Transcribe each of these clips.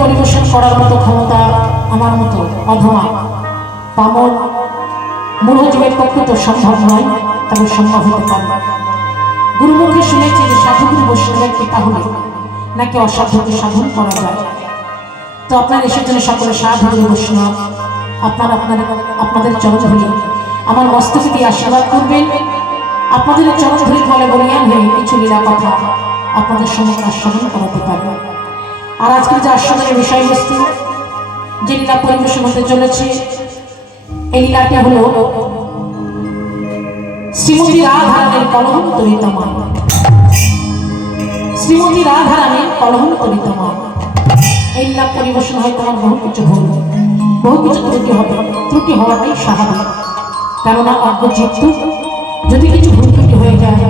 পরিবেশন করার মতো ক্ষমতা আমার মতো অধমা পামর মূঢ়জীবের পক্ষে তো সম্ভব নয়, তবে সম্ভব হতে পারে। গুরুমুখে শুনেছি যে সাধুগুরু বৈষ্ণবের কৃপা হলে নাকি অসাধ্যকে সাধন করা যায়। তো আপনার এসেছেন সকলে সাধুগুরু বৈষ্ণব, আপনাদের চরণ ধরে আমার মস্তকে দিয়ে আশীর্বাদ করবেন। আপনাদের চরণ ধরে ফলে বলিয়ান হয়ে কিছু লীলা কথা আপনাদের সঙ্গে আস্বাদন করাতে পারবে। আর আজকের যে আস্বাদনের বিষয়বস্তু যে লীলা পরিবেশন হতে চলেছে, এই লীলাটি হলো শ্রীমতী রাধারানীর কলহন্তরিত মা। শ্রীমতী রাধারানীর কলহন্তরিত মা। এই লীলা পরিবেশন হয়তো আমার বহু কিছু ভুল, বহু কিছু ত্রুটি হবে। ত্রুটি হওয়াটাই স্বাভাবিক, কেননা অজ্ঞচিত্ত যদি কিছু ভুল ত্রুটি হয়ে যায়,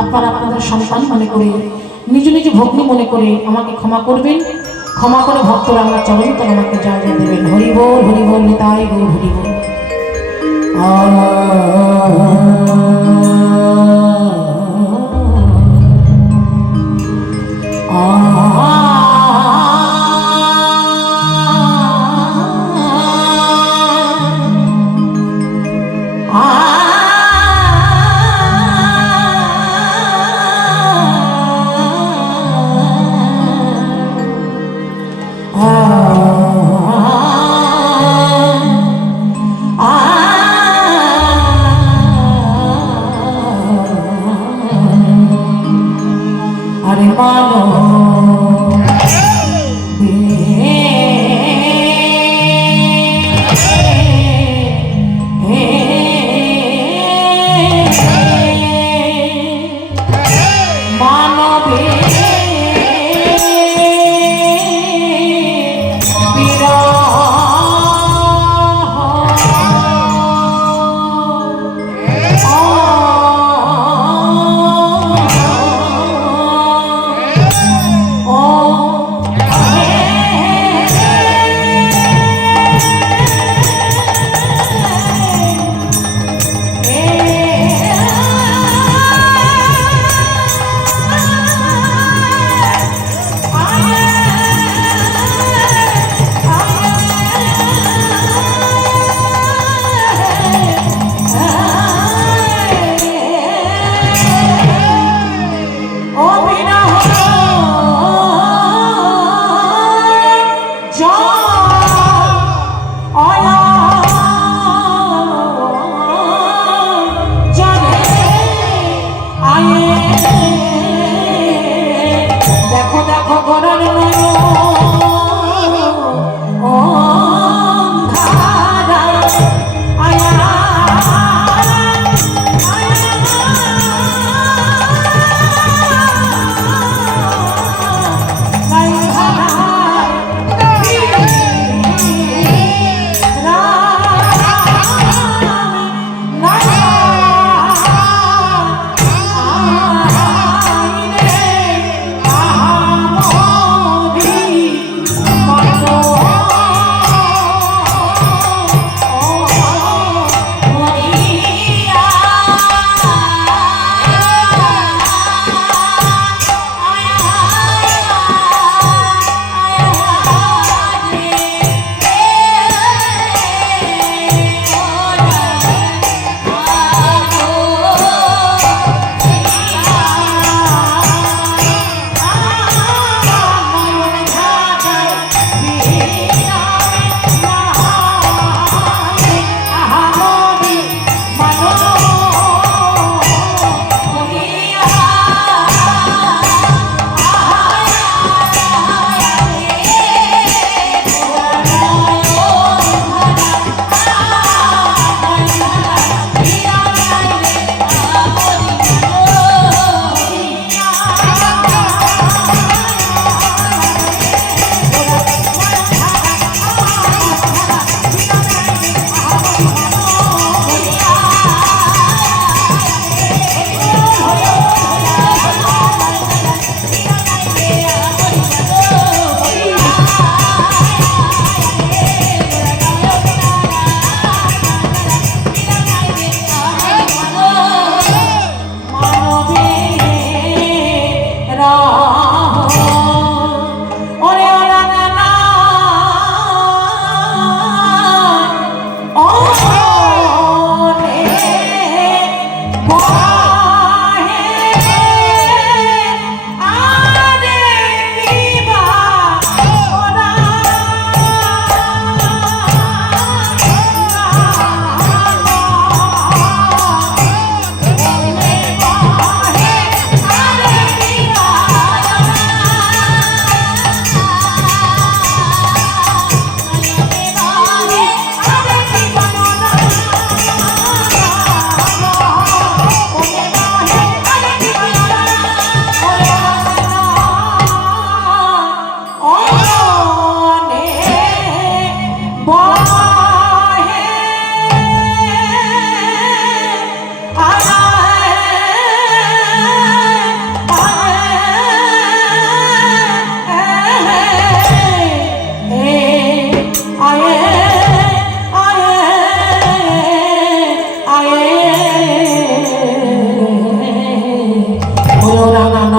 আপনারা আপনাদের সন্তান মনে করে, নিজ নিজ ভগ্নী মনে করে আমাকে ক্ষমা করবেন। ক্ষমা করে ভক্তরা আমার চরণ তলে আমাকে জায়গা দেবেন। হরি বল, হরি বল, নিতাই গৌর হরি বল।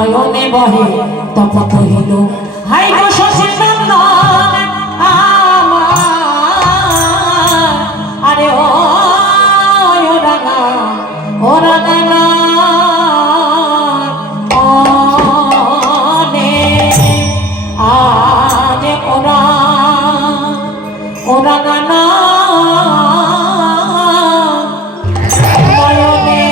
নয়নে বহে তপত হইল হাই গো শশী নন্দন আমার আরে ও রাঙা ও রাঙা ওরা গানা নয়নে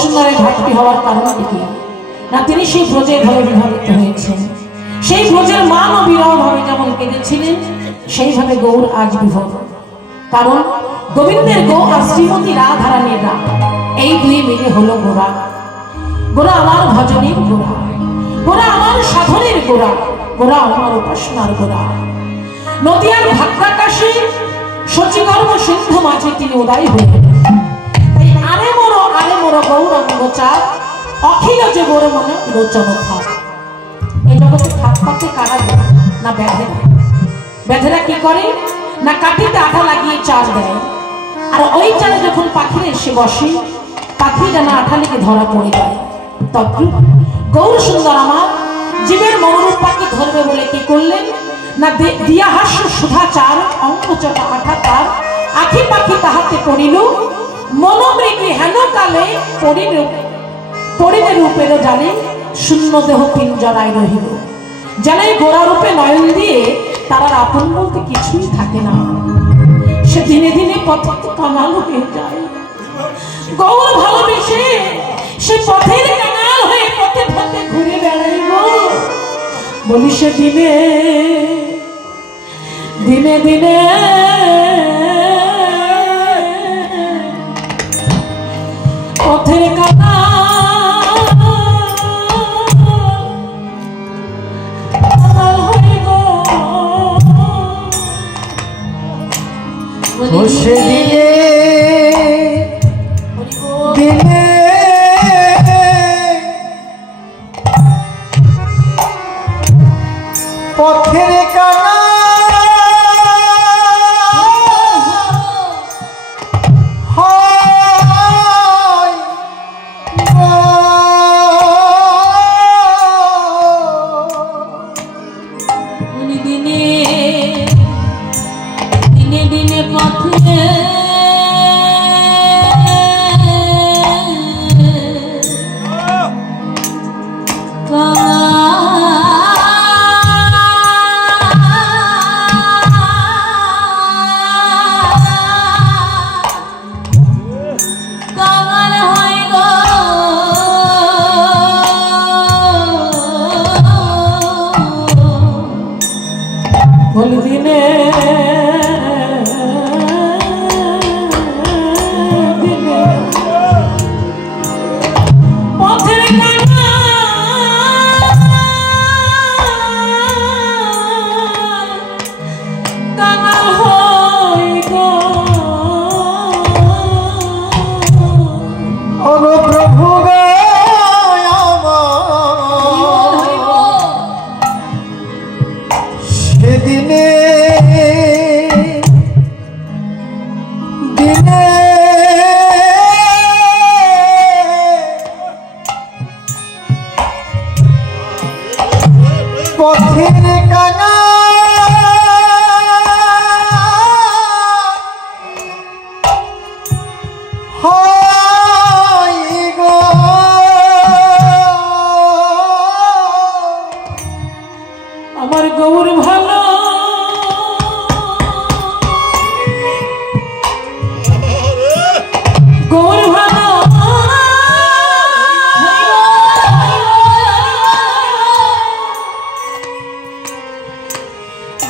সুন্দরের ঘাটতি হওয়ার কারণটি কি? না তিনি সেই ব্রজের ভাবে বিভাবিত হয়েছেন। সেই ব্রজের মান ও বিরহ ভাবে যেমন কেঁদেছিলেন, সেইভাবে গৌর আজ বিভোর। কারণ গোবিন্দের গো আর শ্রীমতী রাধারানীর রা, এই দুই মিলে হলো গোরা। গোরা আমার ভজনের গোরা, গোরা আমার সাধনের গোরা, গোরা আমার উপাসনার গোরা। নদিয়ার ভাগ্যাকাশে শচীকর্ম সিন্ধু মাঝে তিনি উদয় হইলেন। তাই আরে মোর গৌরাঙ্গ চাঁদ, অখিল যে গোর মনে লোচন থাক। এই জগতে খাপ পাতে কারা দেয় না ব্যাধেরা। ব্যাধেরা কি করে না কাঠিতে আঠা লাগিয়ে চাল দেয়, আর ওই চালে যখন পাখিরা এসে বসে, পাখি যেন আঠা লেগে ধরা পড়ে যায়। তদ্রূপ গৌর সুন্দর আমার জীবের মনোরূপ পাখি ধরবে বলে কি করলেন না দিয়া হাস্য সুধাচার, অঙ্কচটা আঠা তার, আখি পাখি তাহাতে পড়িল, মনোমৃগী হেন কালে পড়িলে রূপেরও জানে, শূন্য দেহ পিঞ্জরায় রহিল। জানে গোড়া রূপে নয়ন দিয়ে তারা আপন বলতে কিছুই থাকে না। সে দিনে দিনে পথ কামাল হয়ে যায়। গৌর ভালোবেসে সে পথের কাঙাল হয়ে পথে পথে ঘুরে বেড়াইব। বলি সে দিনে দিনে দিনে পথের কাঙাল হয়ে গো। সে দিনে দিনে পথের দিনে দিনে পথের কাঙাল হই গো। ওগো প্রভু গো সেদিনে দিনে পথের কাঙাল হয় গো। আমার গৌর ভালো গৌর ভালো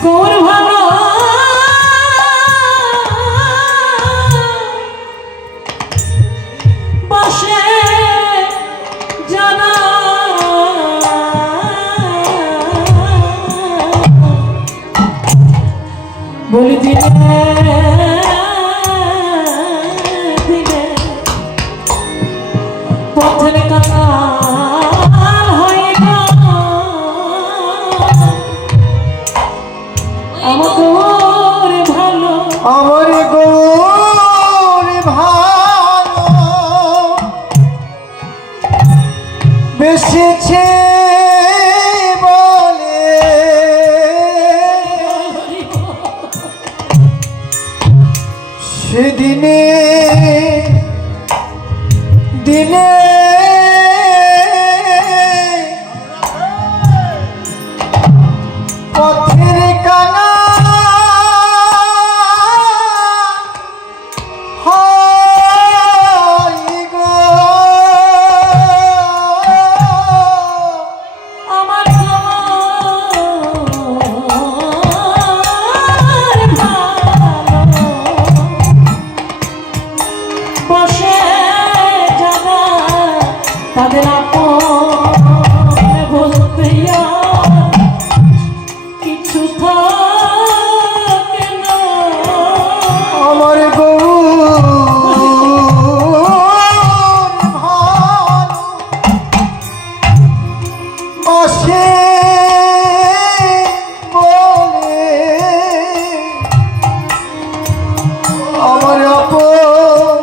গৌর ভালো বসে জানা বলি দিনে দিনে পথের কাঙাল হয়ে গো। আমার গৌর ভালো আমার গৌর ভালো বেসেছে বলে সেদিনে দিনে পথের কাঙাল হয় গো। তাদের আপন বলতে আর কিছু থাকে না। আমার গৌর ভালোবাসে বলে আমার আপন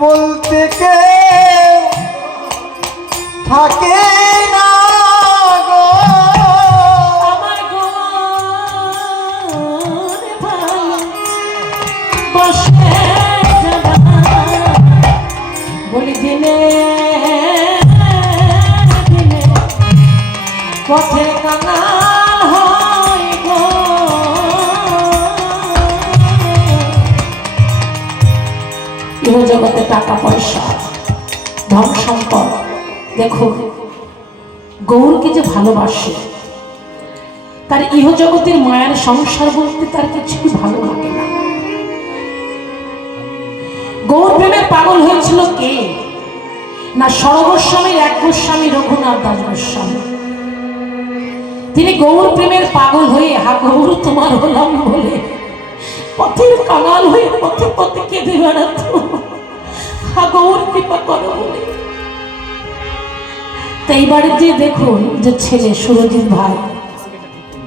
বলতে কেউ থাকে না গো। আমার গোর ভালোবাসে যারা বলি দিনে দিনে পথে কাঙাল হয় গো। ইহ জগতে টাকা পয়সা ধন সম্পদ, দেখো গৌরকে যে ভালোবাসে তার ইহ জগতের মায়ার সংসার বলতে তার কিছুই ভালো লাগে না। গৌর প্রেমে পাগল হয়েছিল কে? না সরগোস্বামীর এক গোস্বামী রঘুনাথ দাস গোস্বামী। তিনি গৌর প্রেমের পাগল হয়ে হা গৌর তোমার হলাম বলে পথের কাঙাল হয়ে পথে পথে কেঁদে বেড়াত, হা গৌর কৃপা করো বলে। তাই বাড়িতে দেখুন যে ছেলে সুরজিৎ ভাই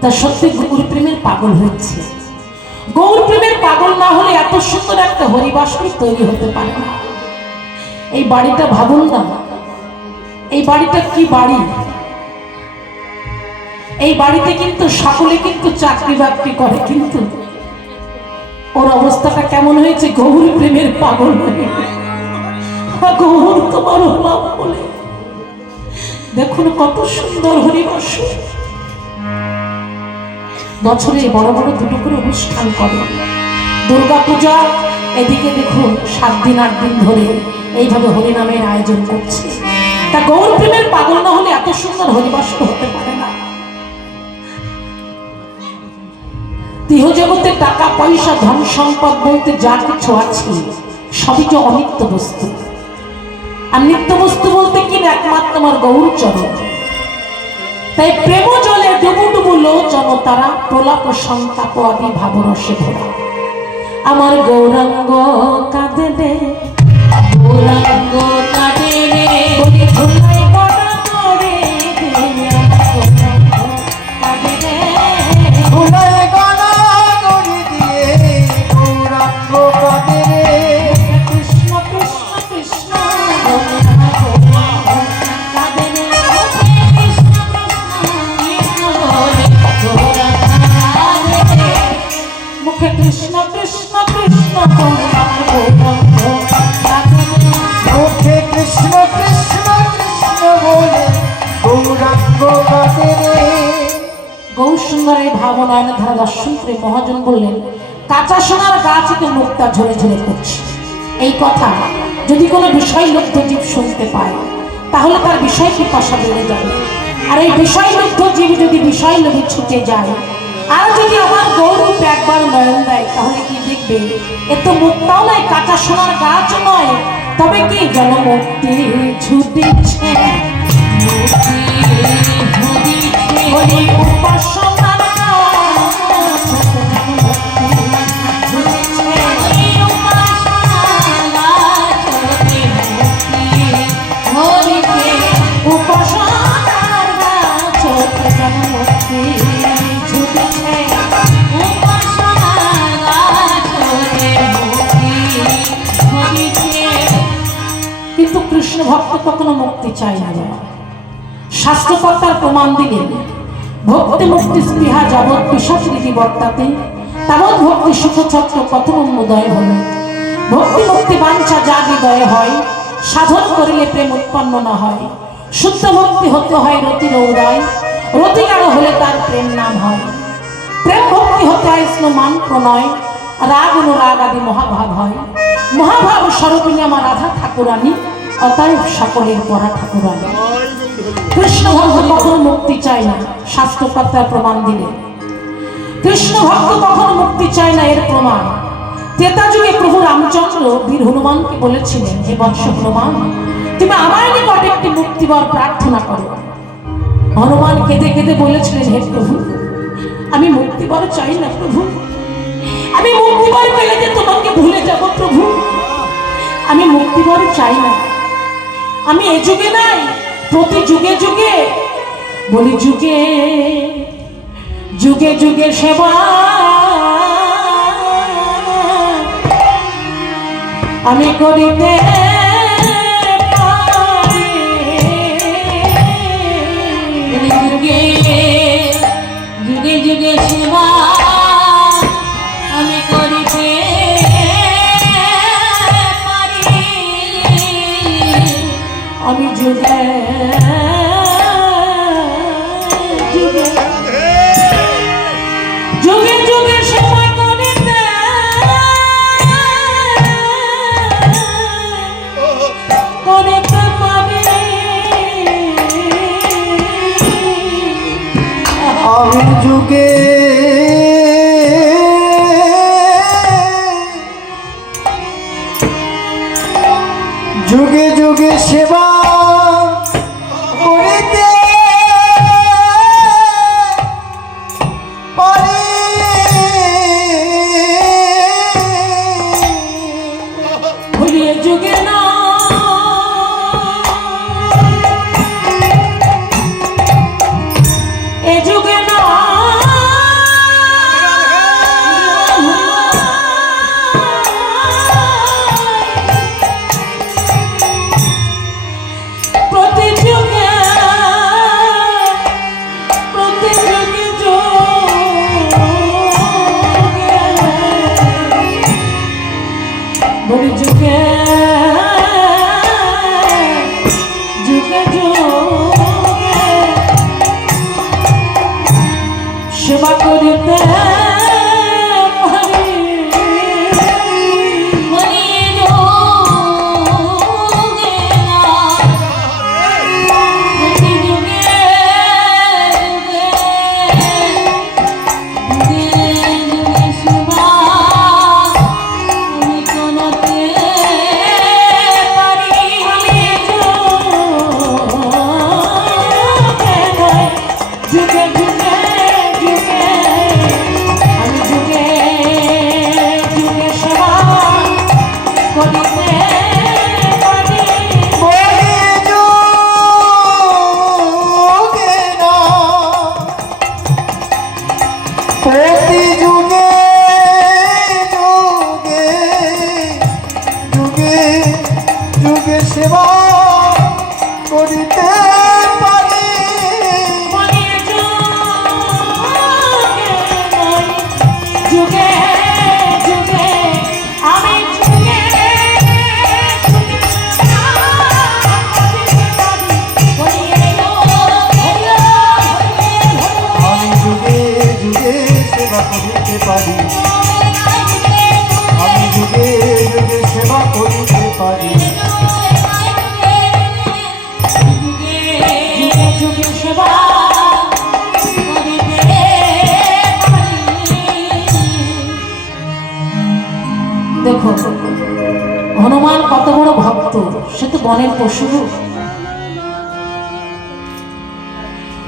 তার সত্যি গৌর প্রেমের পাগল হয়েছে। গৌর প্রেমের পাগল না হলে এত সুন্দর একটা হরিবাসরী তৈরি হতে পারে না। এই বাড়িটা ভাবুন না, এই বাড়িটা কি বাড়ি? এই বাড়িতে কিন্তু সকলে কিন্তু চাকরি বাকরি করে, কিন্তু ওর অবস্থাটা কেমন হয়েছে? গৌর প্রেমের পাগল হয়ে গৌর তোমার হলাম বলে। দেখুন কত সুন্দর হরিবাস। বছরে বড় বড় দুটো করে অনুষ্ঠান করে। দুর্গা পূজা এদিকে দেখুন 7 দিন 8 দিন ধরে এইভাবে হরিনামের আয়োজন করছে। তা গৌর প্রেমের পাগল না হলে এত সুন্দর হরিবাস হতে পারে না। ইহ জগতে টাকা পয়সা ধন সম্পদ বলতে যা কিছু আছে সবই যে অনিত্য বস্তু। আর নিত্য বস্তু বলতে কি একমাত্র আমার গৌর চরণ। তাই প্রেম জলে ডুবু ডুবু লোচন তারা প্রলাপ সন্তাপ আদি ভাবরসে ভরা। আমার গৌরাঙ্গ কাঁদে রে, গৌরাঙ্গ কাঁদে রে, বলি ধুলাই বড় করে কাঁদে রে, ভুলায় গানা গড়ি দিয়ে গৌরাঙ্গ কাঁদে রে। কৃষ্ণ কৃষ্ণ কৃষ্ণ কাঁদে রে, মুখে কৃষ্ণ কৃষ্ণ কৃষ্ণ মুখে কৃষ্ণ কৃষ্ণ কৃষ্ণ বলে গৌরাঙ্গ কাঁদে রে। গৌর সুন্দরের ভাবনায়ন ধারা দর্শন করে মহাজন বললেন, কাঁচা সোনার গাছতে মুক্তা ঝরে ঝরে পড়ছে। এই কথা যদি কোনো বিষয়লব্ধ জীব শুনতে পায় তাহলে তার বিষয় পিপাসা বেড়ে যাবে। আর এই বিষয়লব্ধ জীব যদি বিষয়লোভে ছুটে যায় আর যদি আমার গৌরূপ একবার নয়ন দেয় তাহলে কি দেখবে এ তো মুক্তাও নয়, কাঁচা সোনার গাছ নয়, তবে কি জনমুক্তি ছুটিছে। ওই উপাসনার গাছ ছুটিছে, ওই উপাসনার গাছ জনমুক্তি ছুটিছে। কিন্তু কৃষ্ণ ভক্ত কখনো মুক্তি চায় না। শাস্ত্রকর্তার প্রমাণ দিলেন, ভক্তি মুক্তি স্পৃহা যাবৎ পিশাচরীতি বর্তাতে তাবৎ ভক্তি সুখচক্র কখন উন্মোদয় হল। ভক্তি মুক্তি বাঞ্ছা যা হৃদয়ে হয় সাধন করিলে প্রেম উৎপন্ন না হয়। শুদ্ধ ভক্তি হতে হয় রতির উদয়, রতি গাঢ় হলে তার প্রেম নাম হয়। প্রেম ভক্তি হতে হয় স্নোমান প্রণয়, রাগ অনুরাগ আদি মহাভাব হয়। মহাভাব স্বরূপিণী আমার রাধা ঠাকুরানী, অতএব সকলের পরা ঠাকুরানী। কৃষ্ণ ভক্ত কখনো মুক্তি চায় না, শাস্ত্রকর্তার প্রমাণ দিলেন। কৃষ্ণ ভক্ত কখনো মুক্তি চায় না, এর প্রমাণ ত্রেতা যুগে প্রভু রামচন্দ্র বীর হনুমানকে বলেছিলেন, হে বৎস হনুমান, তুমি আমার নিকট একটি মুক্তি মুক্তিবর প্রার্থনা করো। হনুমান কেঁদে কেঁদে বলেছিলেন, হে প্রভু, আমি মুক্তিবর চাই না প্রভু, আমি মুক্তিবর পেলে যে তোমাকে ভুলে যাব প্রভু, আমি মুক্তিবর চাই না। আমি এ যুগে নাই, প্রতি যুগে যুগে বলি, যুগে যুগে যুগে সেবা আমি করিতে পারি। যুগে যুগে যুগে সেবা আমি করিতে পারি। আমি যুগে যুগে যুগে যুগে সেবা করিতে করিতে পারি। আমি যুগে যুগে যুগে সেবা করিতে পারি। ভুলিয়ে যুগে না এ যুগে না প্রতি যুগে প্রতি যুগে বলি যুগে যুগে যুগে সেবা করিতে পারি। বলি যুগে না প্রতি যুগে যুগে যুগে যুগে সেবা আমি করতে পারি। যুগে যুগে যুগে আমি যুগে যুগে সেবা করিতে পারি। বলি যুগে না প্রতি যুগে যুগে যুগে যুগে সেবা করিতে পারি। বলি যুগে যুগে আমি যুগে আমি যুগে যুগে সেবা করিতে পারি। আমি যুগে যুগে সেবা করিতে পারি। যুগে যুগে সেবা করিতে পারি। দেখো হনুমান কত বড় ভক্ত, সে তো বনের পশু।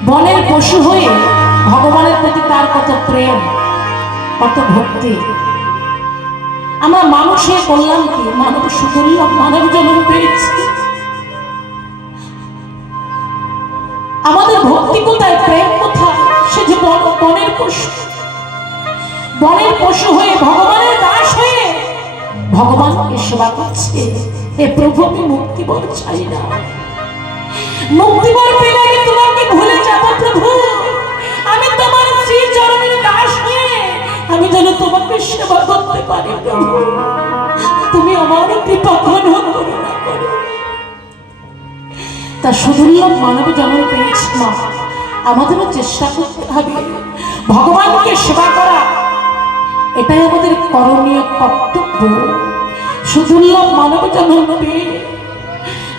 বনের পশু হয়ে ভগবানের প্রতি তার কত প্রেম, কত ভক্তি। আমরা মানুষ হয়ে করলাম কি, মানব সুদুর্লভ মানব জন্ম পেয়েছি। আমাদের ভক্তি কোথায়, প্রেম কোথায়? সে যে বনের পশু, বনের পশু হয়ে ভগবানের দাস হয়ে ভগবানকে সেবা করছে। হে প্রভু, আমি মুক্তিবর চাই না, মুক্তিবর পেলে আমি তোমাকে ভুলে যাব প্রভু। আমি তোমার শ্রী চরণের দাস হয়ে আমি যেন তোমাকে সেবা করতে পারি প্রভু। তুমি আমার কৃপা করো, করুণা করো। তা সুদুর্লভ মানব জন্ম পেয়েছি মা, আমাদেরও চেষ্টা করতে হবে ভগবানকে সেবা করা। এটাই আমাদের করণীয় কর্তব্য। সুদুর্লভ মানব জন্ম পেয়ে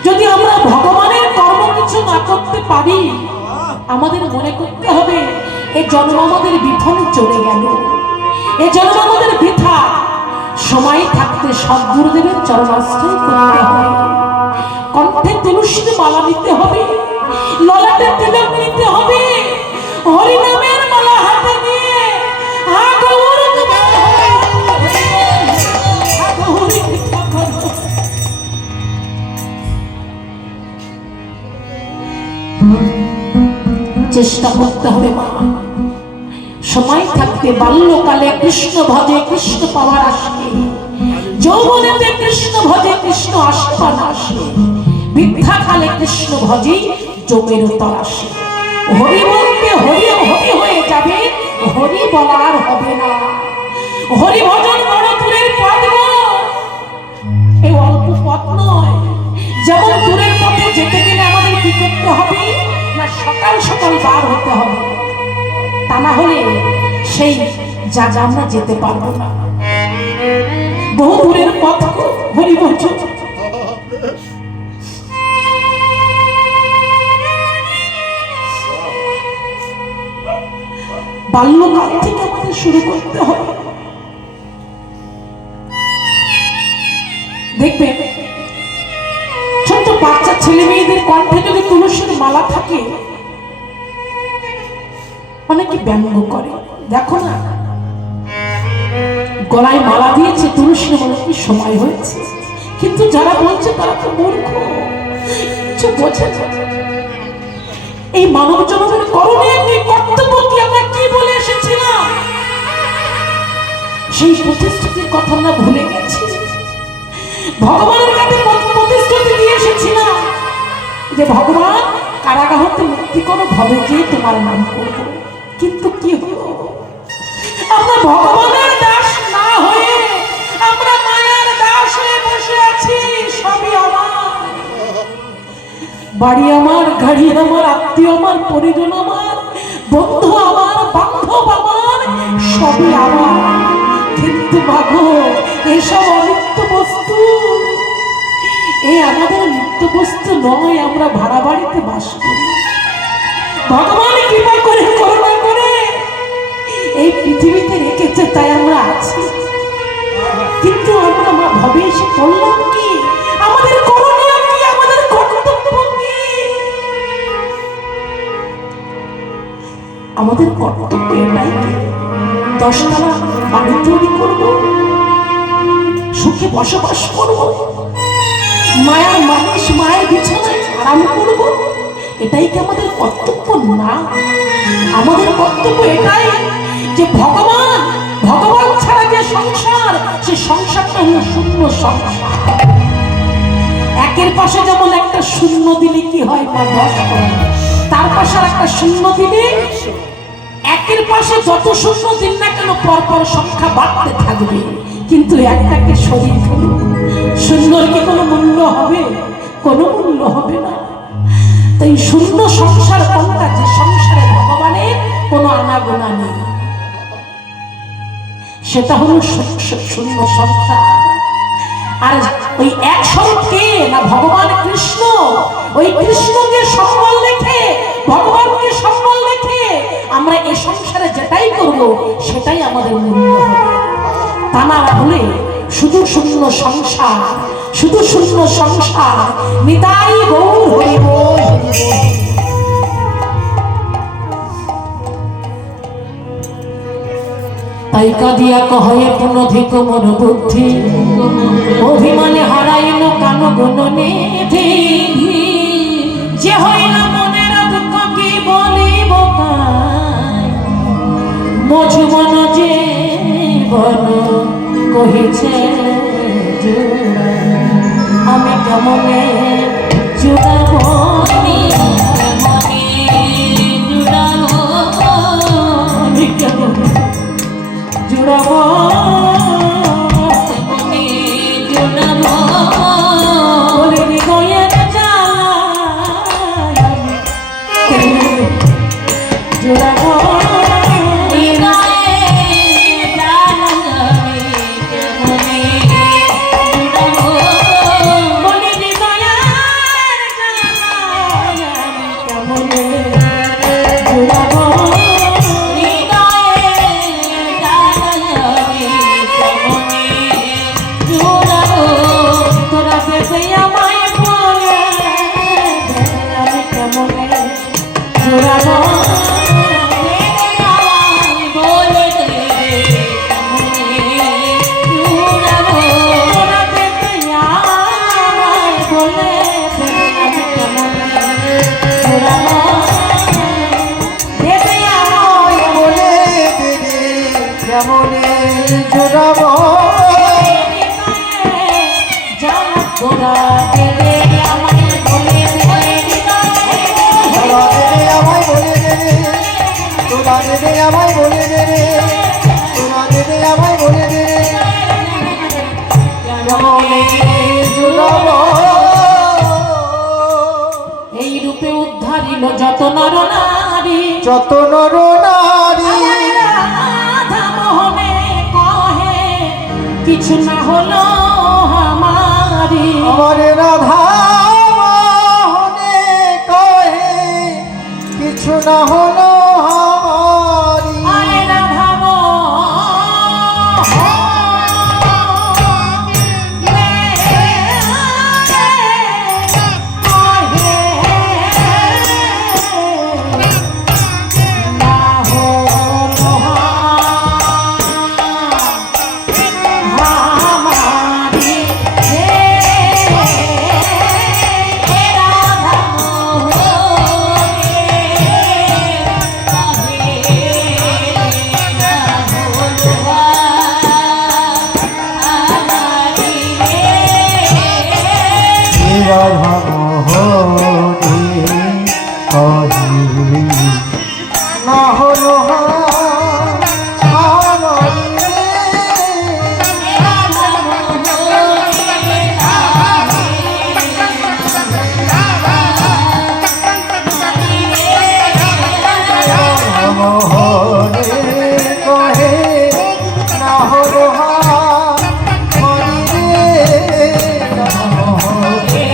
যদি আমরা ভগবানের কর্ম কিছু না করতে পারি, আমাদের মনে করতে হবে এ জন্ম আমাদের বিফলে চলে গেল, এ জন্ম আমাদের বৃথা। সময় থাকতে সদ্গুরুদেবের চরণাশ্রয় করতে হবে, কণ্ঠে তুলসীর মালা নিতে হবে। চেষ্টা করতে হবে মা, সময় থাকতে বাল্যকালে কৃষ্ণ ভজে কৃষ্ণ পাওয়ার আসে, যৌবনেতে কৃষ্ণ ভজে কৃষ্ণ আসবা না আসে, বৃদ্ধাকালে কৃষ্ণ ভজে জমের তলাশে। হরি বলতে হরি হরি হয়ে যাবে, হরি বলার হবে না। হরি ভজন বড় দূরের পথ গো, এই অল্প পথ নয়। যেমন দূরের পথে যেতে গেলে আমাদের কি করতে হবে না, সকাল সকাল বার হতে হবে, তা না হলে সেই জায়গা আমরা যেতে পারবো না। বহু দূরের পথ গো, হরি ভজন। বাল্যকাল থেকে আমাদের শুরু করতে হবে। দেখবে ছোট্ট বাচ্চা ছেলে মেয়েদের কণ্ঠে যদি তুলসীর মালা থাকে, অনেকে ব্যঙ্গ করে, দেখো না গলায় মালা দিয়েছে তুলসীর মালা, কি সময় হয়েছে। কিন্তু যারা বলছে তারা তো মূর্খ, কিছু বোঝে না। এই মানব জনগণের করণীয় কি, কর্তব্য কি, আমরা কি বলে এসেছিলাম, সেই প্রতিশ্রুতির কথা আমরা ভুলে গেছি। ভগবানের কাছে প্রতিশ্রুতি দিয়ে এসেছিলাম যে ভগবান কারাগার হতে মুক্তি করো, ভবে গিয়ে তোমার নাম করব। কিন্তু কি হলো, আমরা ভগবানের দাস না হয়ে আমরা মায়ার দাস হয়ে বসে আছি। সবই আমার, বাড়ি আমার, গাড়ি আমার, আত্মীয় আমার, পরিজন আমার, বন্ধু আমার, বান্ধব আমার, সবই আমার। কিন্তু মাগো এসব অনিত্য বস্তু, এ আমাদের নিত্য বস্তু নয়। আমরা ভাড়া বাড়িতে বাস করি, ভগবান কৃপা করে করুণা করে এই পৃথিবীতে রেখেছে, তাই আমরা আছি। কিন্তু আমরা ভাবে এসে করলাম কি, আমাদের করণীয় কি, আমাদের কর্তব্য কি? আমাদের কর্তব্য এটাই কি, 10তলা বাড়ি তৈরি করবো, সুখে বসবাস করবো, মায়ার মানুষ মায়ের বিছানায় আরাম করবো, এটাই কি আমাদের কর্তব্য না? আমাদের কর্তব্য এটাই যে ভগবান, ভগবান ছাড়া যে সংসার, সে সংসারটা হলো শূন্য সংসার। একের পাশে যেমন একটা শূন্য দিলে কি হয় মা, 10 হয়, তার পাশে আর একটা শূন্য দিলে, একের পাশে যত শূন্য দিন না কেন পরপর সংখ্যা বাড়তে থাকবে। কিন্তু একটাকে শরীর হলো, শূন্যর কি কোনো মূল্য হবে? কোনো মূল্য হবে না। তাই শূন্য সংসার কোনটা, যে সংসারে ভগবানের কোনো আনাগোনা নেই, সেটা হলো শূন্য সংসার। আর ওই এক স্বরূপকে না ভগবান কৃষ্ণ, ওই কৃষ্ণকে সম্বল রেখে, ভগবানকে সম্বল রেখে আমরা এই সংসারে যেটাই করব সেটাই আমাদের মূল্য হবে। তা না হলে শুধু শূন্য সংসার, শুধু শূন্য সংসার। নিতাই গৌর হরি বল। তাই কাঁদিয়া কহে পুনধিক মোর বুদ্ধি, অভিমানে হারাইল কান গুণনে, যে হইল মনের দুঃখ কি বলিব, মজুমন যে বল কহিছে আমি কেমনে জুড়াবো, আমি কেমনে জুড়াবো, হৃদয়ের জ্বালা জুড়াবো, হইল যত নর নারী যত নর নারী রাধা মোহনে কহে কিছু না হলো আমারি আমার রাধা মোহনে কহে কিছু না হলো আমারি আরে রাধা রাধা মোহনে কহে না হলো আমারি মোহনে কহে না হলো আমারি রাধা মোহনে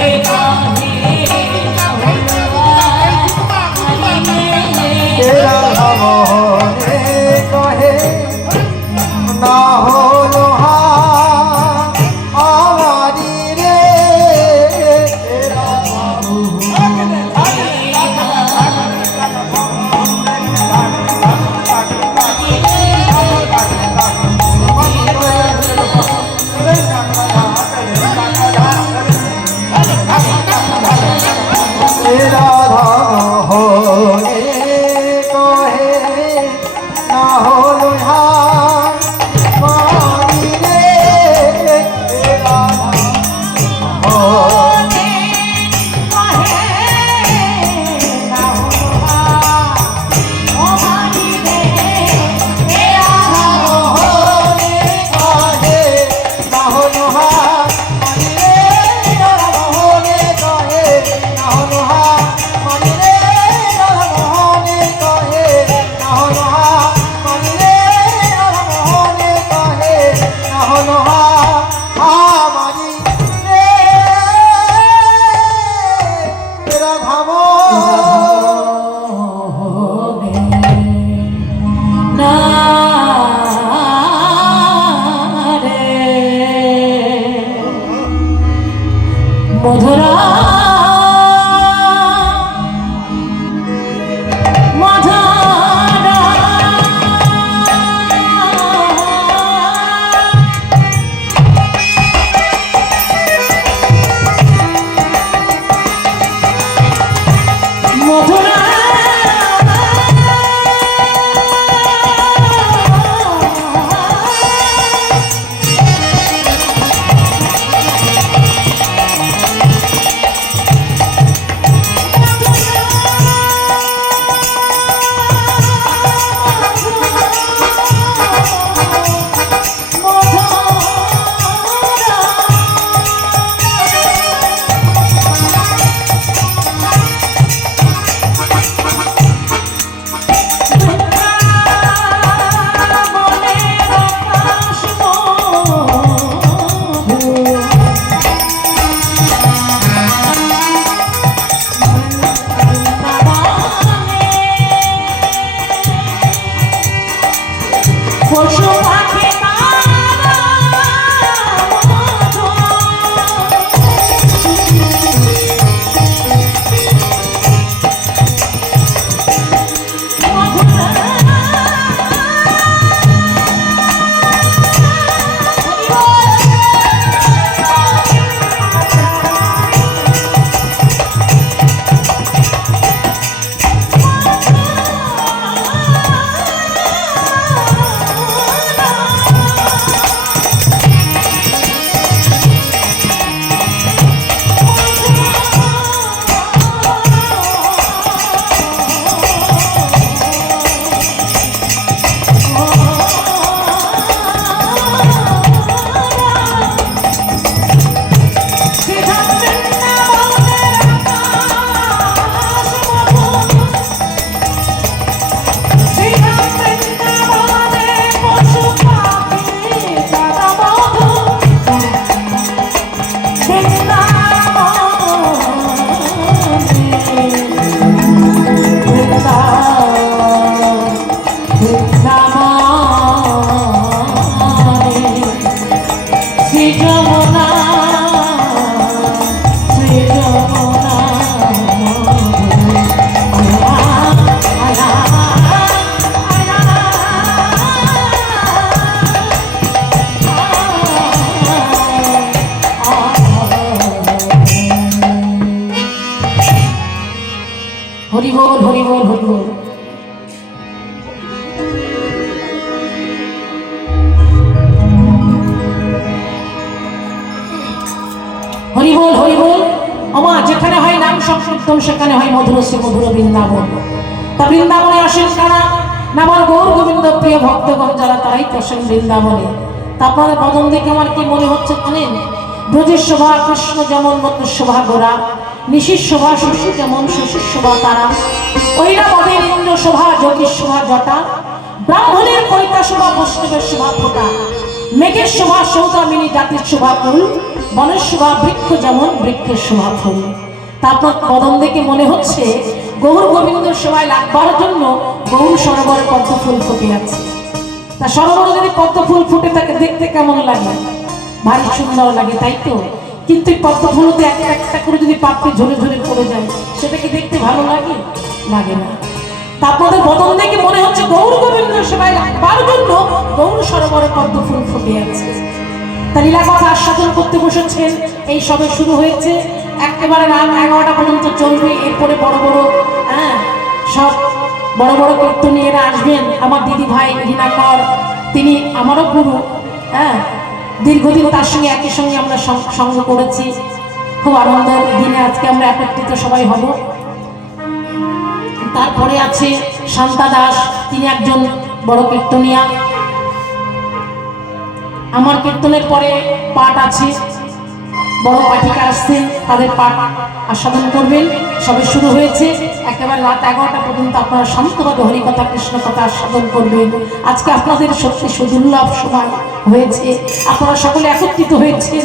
হরি বল হরি বল হরি বল। হরি বল হরি বল। আমা যেখানে হয় নাম সংকীর্তন সেখানে হয় মধুরস্য মধুর বৃন্দাবন। তা বৃন্দাবনে আসেন কারা? না আমার গৌর গোবিন্দ প্রিয় ভক্তগণ যারা, তারাই তো আসেন বৃন্দাবনে। তা আপনাদের বদন দেখে আমার কি মনে হচ্ছে জানেন? ব্রজের শোভা কৃষ্ণ যেমন মধুর শোভা গোরা, নিশির শোভা শশী যেমন শশীর শোভা তারা, ঐরা বদের ইন্দ্র শোভা যোগীর শোভা জটা, ব্রাহ্মণের কইতা শোভা বৈষ্ণবের শোভা ফোটা, মেঘের শোভা সৌদামিনী জাতির শোভা ফুল, বনের শোভা বৃক্ষ যেমন বৃক্ষের শোভা ফুল। তা আপনার বদন দেখে মনে হচ্ছে গৌর গোবিন্দের সেবায় লাগবার জন্য গৌর সরোবরে পদ্ম ফুল ফুটে আছে। তা সরোবরে যদি পদ্ম ফুল ফুটে থাকে দেখতে কেমন লাগে? ভারী সুন্দর লাগে, তাই তো? কিন্তু পদ্ম ফুলতে একটা একটা করে যদি পাপড়ি ঝরে ঝরে পড়ে যায় সেটা কি দেখতে ভালো লাগে? লাগে না। তা আপনাদের বদন দেখে মনে হচ্ছে গৌর গোবিন্দের সেবায় লাগবার জন্য গৌর সরোবরে পদ্ম ফুল ফুটে আছে। তা লীলা কথা আস্বাদন করতে বসেছেন, এই সবে শুরু হয়েছে, একেবারে রাত 11টা পর্যন্ত চলবে। এরপরে বড় বড় সব বড় বড় কীর্তনীয়রা আসবেন। আমার দিদি ভাই লীনাকর, তিনি আমারও গুরু, দীর্ঘদিন তার সঙ্গে একই সঙ্গে আমরা সঙ্গ করেছি। খুব আনন্দের দিনে আজকে আমরা একত্রিত সবাই হব। তারপরে আছে শান্তা দাস, তিনি একজন বড় কীর্তনিয়া। আমার কীর্তনের পরে পাঠ আছে, বড় পাঠিকা আসছেন, তাদের পাঠ আস্বাদন করবেন। সবে শুরু হয়েছে, একেবারে রাত 11টা পর্যন্ত আপনারা শান্তভাবে হরিকথা কৃষ্ণ কথা আস্বাদন করবেন। আজকে আপনাদের সত্যি সুদুর্লভ সময় হয়েছে, আপনারা সকলে একত্রিত হয়েছেন।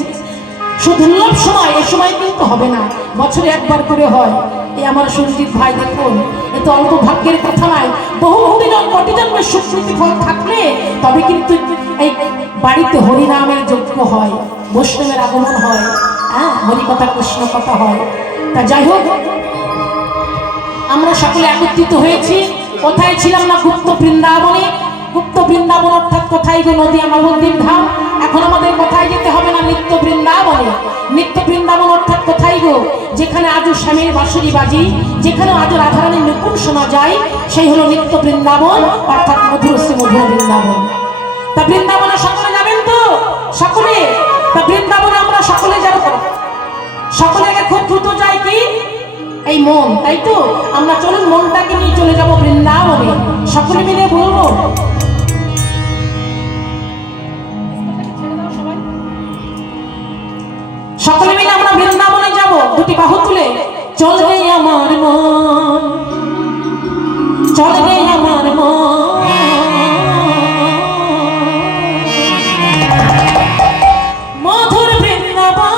সুদুর্লভ সময়, এ সময় কিন্তু হবে না, বছরে একবার করে হয়। এই আমার সঞ্জিত ভাই দেখুন, এ তো অল্প ভাগ্যের কথা নয়, বহু কোটি জন্মের সুকৃতি ফল থাকলে তবে কিন্তু এই বাড়িতে হরিনামের যজ্ঞ হয়, বৈষ্ণবের আগমন হয়, হরিকথা কৃষ্ণ কথা হয়। তা যাই হোক, আমরা সকলে একত্রিত হয়েছি। কোথায় ছিলাম না? গুপ্ত বৃন্দাবনে। গুপ্ত বৃন্দাবন অর্থাৎ কোথায় গো? নদী আমার মন্দির ধাম। এখন আমাদের কোথায় যেতে হবে না? নিত্য বৃন্দাবনে। নিত্য বৃন্দাবন অর্থাৎ কোথায় গো? যেখানে আজও স্বামীর বাঁশুরি বাজি, যেখানে আজও রাধারানীর নকুল শোনা যায়, সেই হলো নিত্য বৃন্দাবন অর্থাৎ মধুরস্য মধুর বৃন্দাবন। তা বৃন্দাবনে সকলে যাবেন তো? সকলে? তা বৃন্দাবনে আমরা সকলে যাব। সকলে আগে খুব দ্রুত যায় কি? এই মন, তাই তো? আমরা চলুন মনটাকে নিয়ে চলে যাব বৃন্দাবনে। সকলে মিলে বলবো, সকলে মিলে আমরা বৃন্দাবনে যাব। দুটি বাহু তুলে চলবে আমার মন, চলবে আমার মন, মধুর বৃন্দাবন,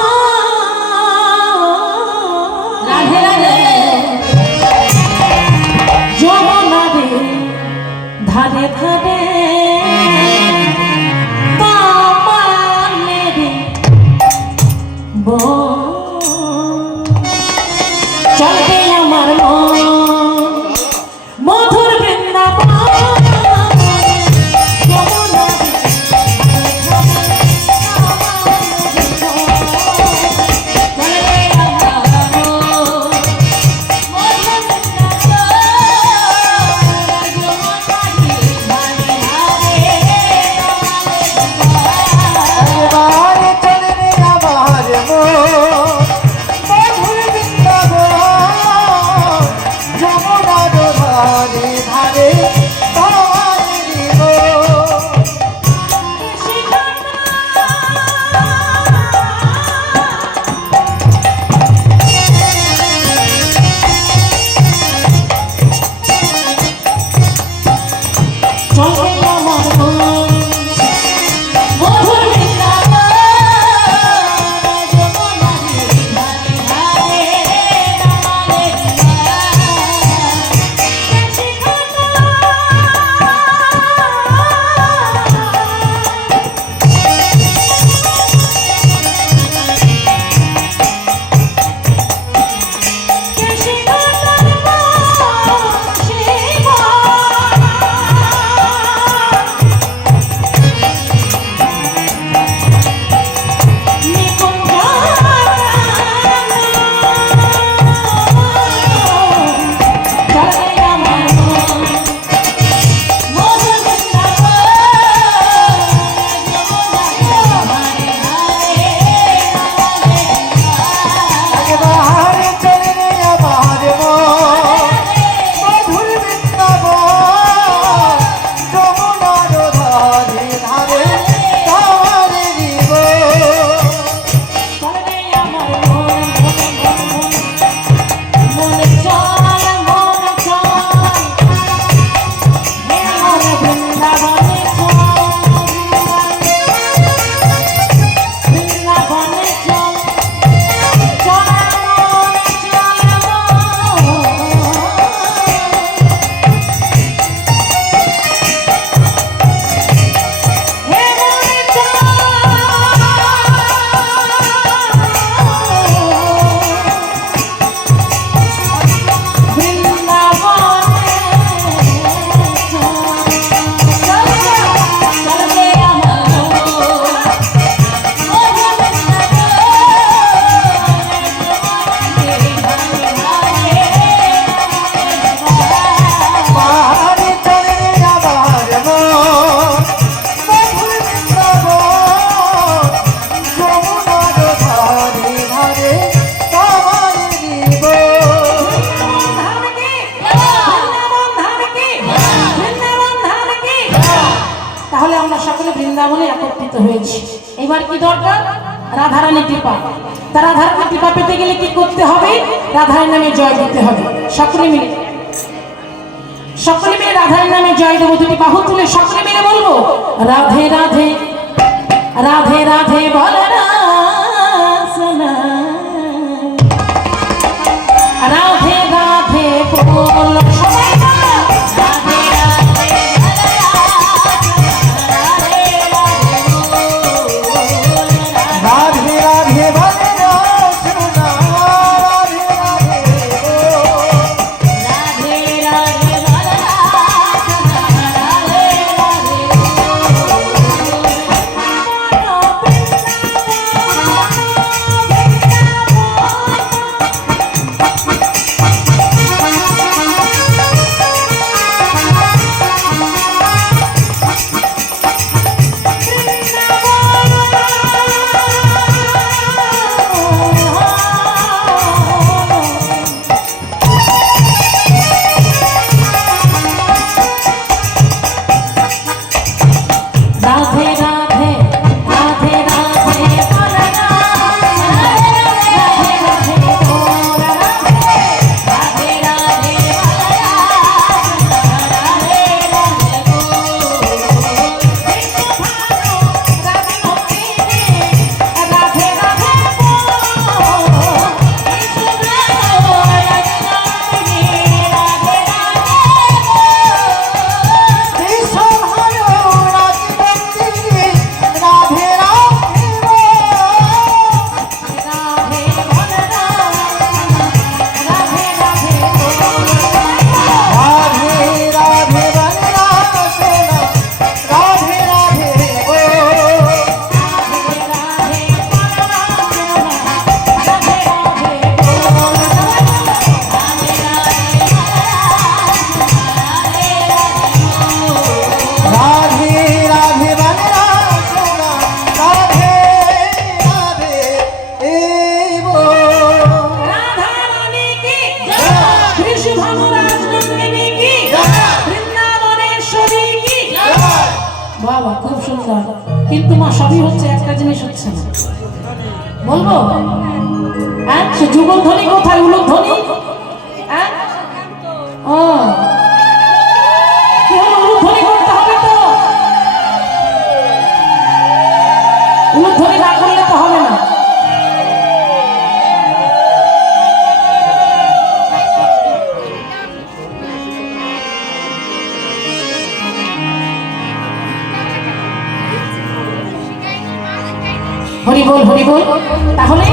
রাধে রাধে, যমুনারে ধারে ধারে, চলবে আমার মন, মধুর বৃন্দাবন। বৃন্দাবনে একত্রিত হয়েছি। এবার কি দরকার? রাধারানী কৃপা। তা রাধারানী কৃপা পেতে গেলে কি করতে হবে? রাধার নামে জয় দিতে হবে। সকলে মিলে রাধার নামে জয় দেবো। দুটি বাহু তুলে সকলে মিলে বলবো রাধে রাধে রাধে রাধে বল রাসনা, রাধে রাধে বল সবাই রাধে রাধে রাধে রাধে বলে রাসনা, রাধে রাধে বাবা খুব সুন্দর। কিন্তু মা সবই হচ্ছে, একটা জিনিস হচ্ছে না। বলবো হ্যাঁ, সে যুগল ধ্বনি কোথায়? উলুক ধ্বনি। হ্যাঁ ও কি হলো? উলুক ধ্বনি করতে হবে তো। উলুক ধ্বনি না করলে তো হবে না। হরি বল হরি বল। তাহলে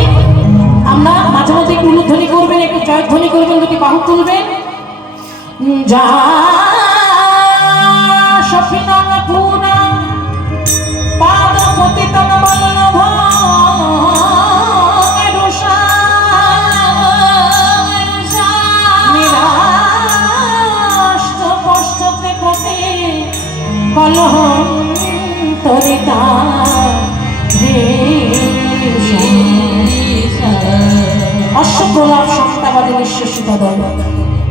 আমরা মাঝে মাঝে একটু উলুধ্বনি করবেন, একটু জয়ধ্বনি করবেন, দুটি বাহু তুলবেন। যা সফিনাং পুনা পাদ পতিতং বল্লভ নিরাষ্ট পশ্চতে পতে কলহ তরিতা অশ্বপ্রলাপ সত্তাবাদী নিঃশ্বাসিত দল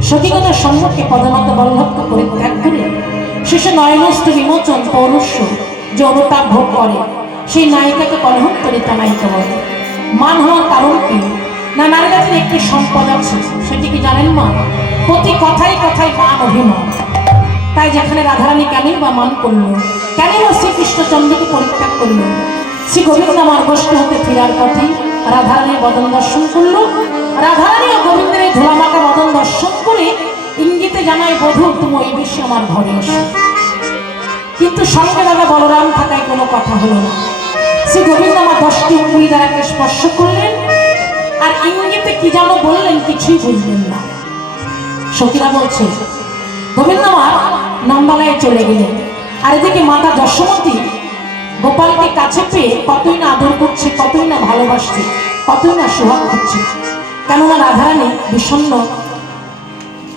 সতীগণের সম্মুখে পদনত বল্লভকে পরিত্যাগ করে শেষে নয়নস্থ বিমোচন পৌরুষ্য যে অনুতাপ ভোগ করে সেই নায়িকাকে কলহন্তরিতা নায়িকা বলে। মান হওয়ার কারণ কি? না নারী জাতির একটি সম্পদ আছে, সেটি কি জানেন মা? প্রতি কথায় কথায় মান অভিমান। তাই যেখানে রাধারানী কেনই বা মান করলো, কেনই বা শ্রীকৃষ্ণচন্দ্রকে পরিত্যাগ করলো? শ্রী গোবিন্দ আমার গোষ্ঠী হতে ফেরার পথে রাধারানীর বদন দর্শন করলো। রাধারানী ও গোবিন্দের এই ধুলামাকা বদন দর্শন করে ইঙ্গিতে জানায়, বধূ তুমি এই বিষয়ে আমার ঘরে এসো। কিন্তু সঙ্গে দাদা বলরাম থাকায় কোনো কথা হলো না। শ্রী গোবিন্দ আমার 10টি উঙ্গুলি দ্বারাকে স্পর্শ করলেন, আর ইঙ্গিতে কি যেন বললেন কিছুই বুঝলেন না। সখীরা বলছে গোবিন্দ আমার নন্দালয়ে চলে গেলেন, আর এদিকে মাতা যশোমতী গোপালকে কাছে পেয়ে কতই না আদর করছে, কতই না ভালোবাসছে, কতই না সোহাগ হচ্ছে। কেননা রাধারানী বিষণ্ণ।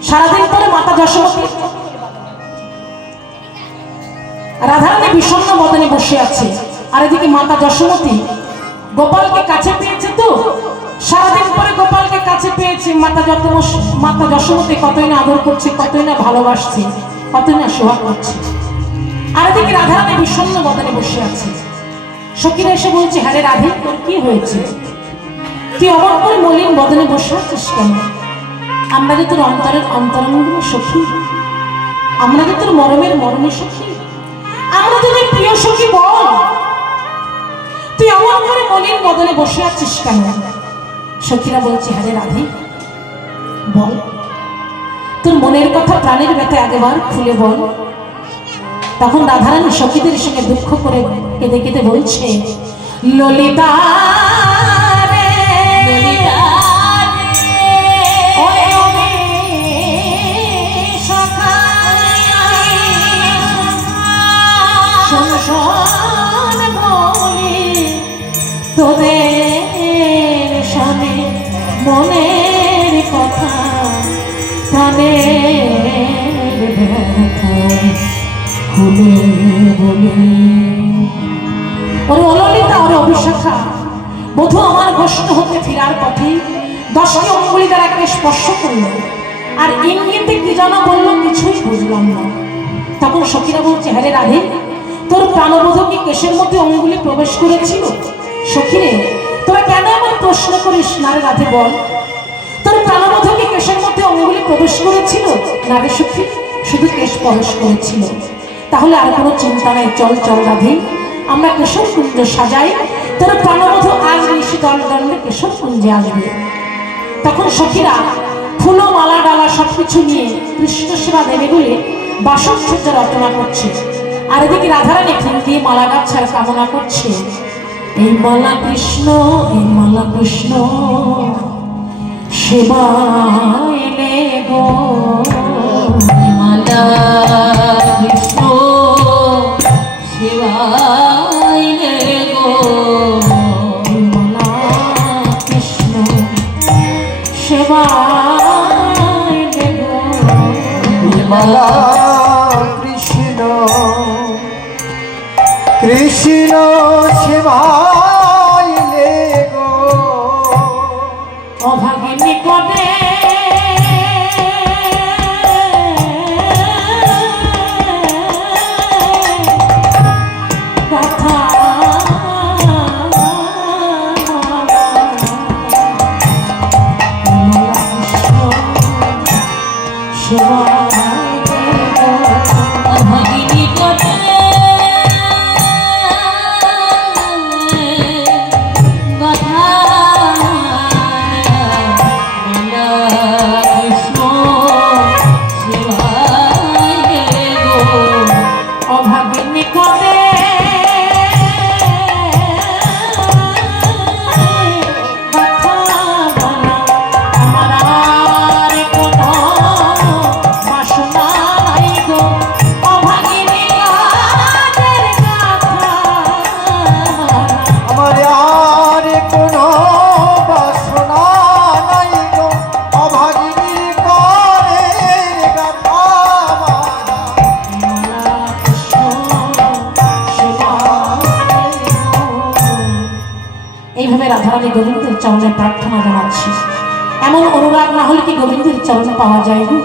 সারাদিন পরে মাতা যশোমতী রাধারানী বিষণ্ণ বদনে বসে আছে, আর এদিকে মাতা যশোমতী গোপালকে কাছে পেয়েছে। তো সারাদিন পরে গোপালকে কাছে পেয়েছে, মাতা যশোমতী কতই না আদর করছে, কতই না ভালোবাসছে, কতই না সোহাগ করছে। আর এদিকে রাধারানী বিষণ্ণ বদনে বসে আছে। সখীরা এসে বলছে, হ্যাঁ রে রাধে, তোর কি হয়েছে? তুই অবাক করে মলিন বদনে বসে আছিস কেন? আমরা যে তোর অন্তরের অন্তরঙ্গিনী সখী, আমরা যে তোর মরমের মরমী সখী, আমরা তোদের প্রিয় সখী, বল তুই অবাক করে মলিন বদনে বসে আছিস কেন? সখীরা বলছে, হ্যাঁ রে রাধে, বল তোর মনের কথা, প্রাণের ব্যথা একবার খুলে বল। তখন রাধারানী সখীদের সঙ্গে দুঃখ করে কেঁদে কেঁদে বলছে, ললিতা রে, ওরে ওরে সখা, শোন শোন বলি তোদের শোনে মনের কথা, প্রাণের ব্যথা খুলে বলি। ওরে অললিতা, ওরে অভিশাখা, বধূ আমার গোষ্ঠ হতে ফেরার পথে 10টি অঙ্গুলি দ্বারা একটা স্পর্শ করলো, আর ইঙ্গিতে কি যেন বললো, কিছুই বুঝলাম না। তখন সখীরা বলছে, হ্যাঁ রে রাধে, তোর প্রাণবোধ কি কেশের মধ্যে অঙ্গুলি প্রবেশ করেছিল? সখীরে, তোরা কেন আমার প্রশ্ন করিস না রে রাধে, বল তোর প্রাণবোধ কি কেশের মধ্যে অঙ্গুলি প্রবেশ করেছিল? না রে সখী, শুধু কেশ প্রবেশ করেছিল। তাহলে আর কোনো চিন্তা নাই, চল চল রাধে, আমরা কেশর কুঞ্জ সাজাই, তোর প্রাণবোধ আজ নিশি দল দণ্ডে কেশর কুঞ্জে আসবে। তখন সখীরা ফুলো মালা ডালা সবকিছু নিয়ে কৃষ্ণ সেবা দেবে বলে বাসক সজ্জা রচনা করছে, আর এদিকে রাধারানী ফুল দিয়ে মালা গাছার কামনা করছে। এই মালা কৃষ্ণ, এই মালা কৃষ্ণ সেবাইলে গো, মালা কৃষ্ণ সেবাইলে গো, মালা কৃষ্ণ সেবাইলে গো, মালা কৃষ্ণ কৃষ্ণ সেবাইলে গো, অভাগিনী করে কথা অভাগিনী করে কথা, মালা কৃষ্ণ সেবাইলে গো, অভাগিনী করে কথা বলা, আমার আর কোনো বাসনা নাই গো, অভাগিনী কাজের কথা বলা। আমার আর কোনো বাসনা নাই গো, অভাগিনীর করে গাথা মালা। এইভাবে রাধারানী গোবিন্দের চরণে প্রার্থনা জানাচ্ছি। এমন অনুরাগ না হলে কি গোবিন্দের চরণ পাওয়া যায় গো?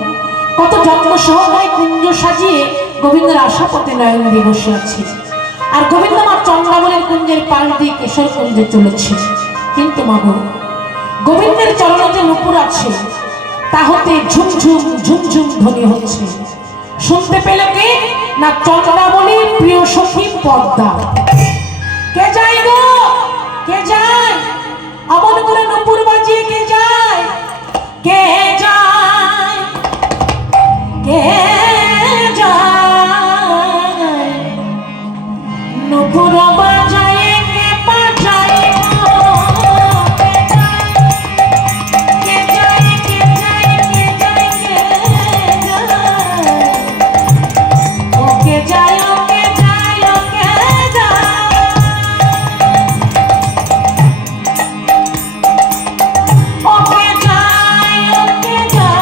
কত যত্ন সহকারে কুঞ্জ সাজিয়ে গোবিন্দের আশাপথে নয়ন দিয়ে বসে আছে, আর গোবিন্দ মা চন্দ্রাবলীর কুঞ্জের পাশ দিয়ে কেশর কুঞ্জে চলেছে। কিন্তু মাগো, গোবিন্দের চরণে যে নুপুর আছে তা হতে ঝুমঝুম ঝুমঝুম ধ্বনি হচ্ছে। শুনতে পেল কে? না চন্দ্রাবলীর প্রিয় সখী পদ্মা। কে যায় গো? কে যায়? অমন করে নুপুর বাজিয়ে কে যায়? কে যায়? কে যায়? নুপুর বাজায় কে বাজায় গো? কে যায়? কে যায়? কে যায়? কে যায়? ও কে যায়? ও কে যায়? ও কে যায়? ওকে যায়, ওকে যায়।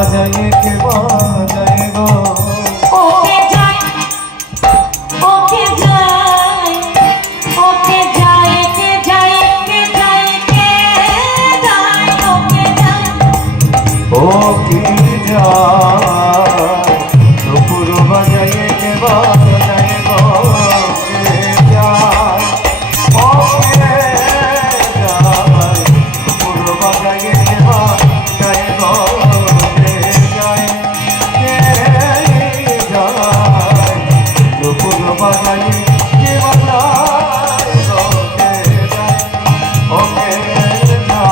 বাজায়ে কে বাজায়ে গো ওকে যাই ওকে যাই ওকে যাই কে যাই কে যাই কে যাই ওকে যাই ও কি যায় নুপুর বাজায়ে কে বাজায়ে গো কে যায় ও কে যায় নুপুর বাজায়ে কে বাজায়ে গো কে যায় কে যায় নুপুর বাজায়ে কে বাজায়ে গো কে যায় ও কে যায়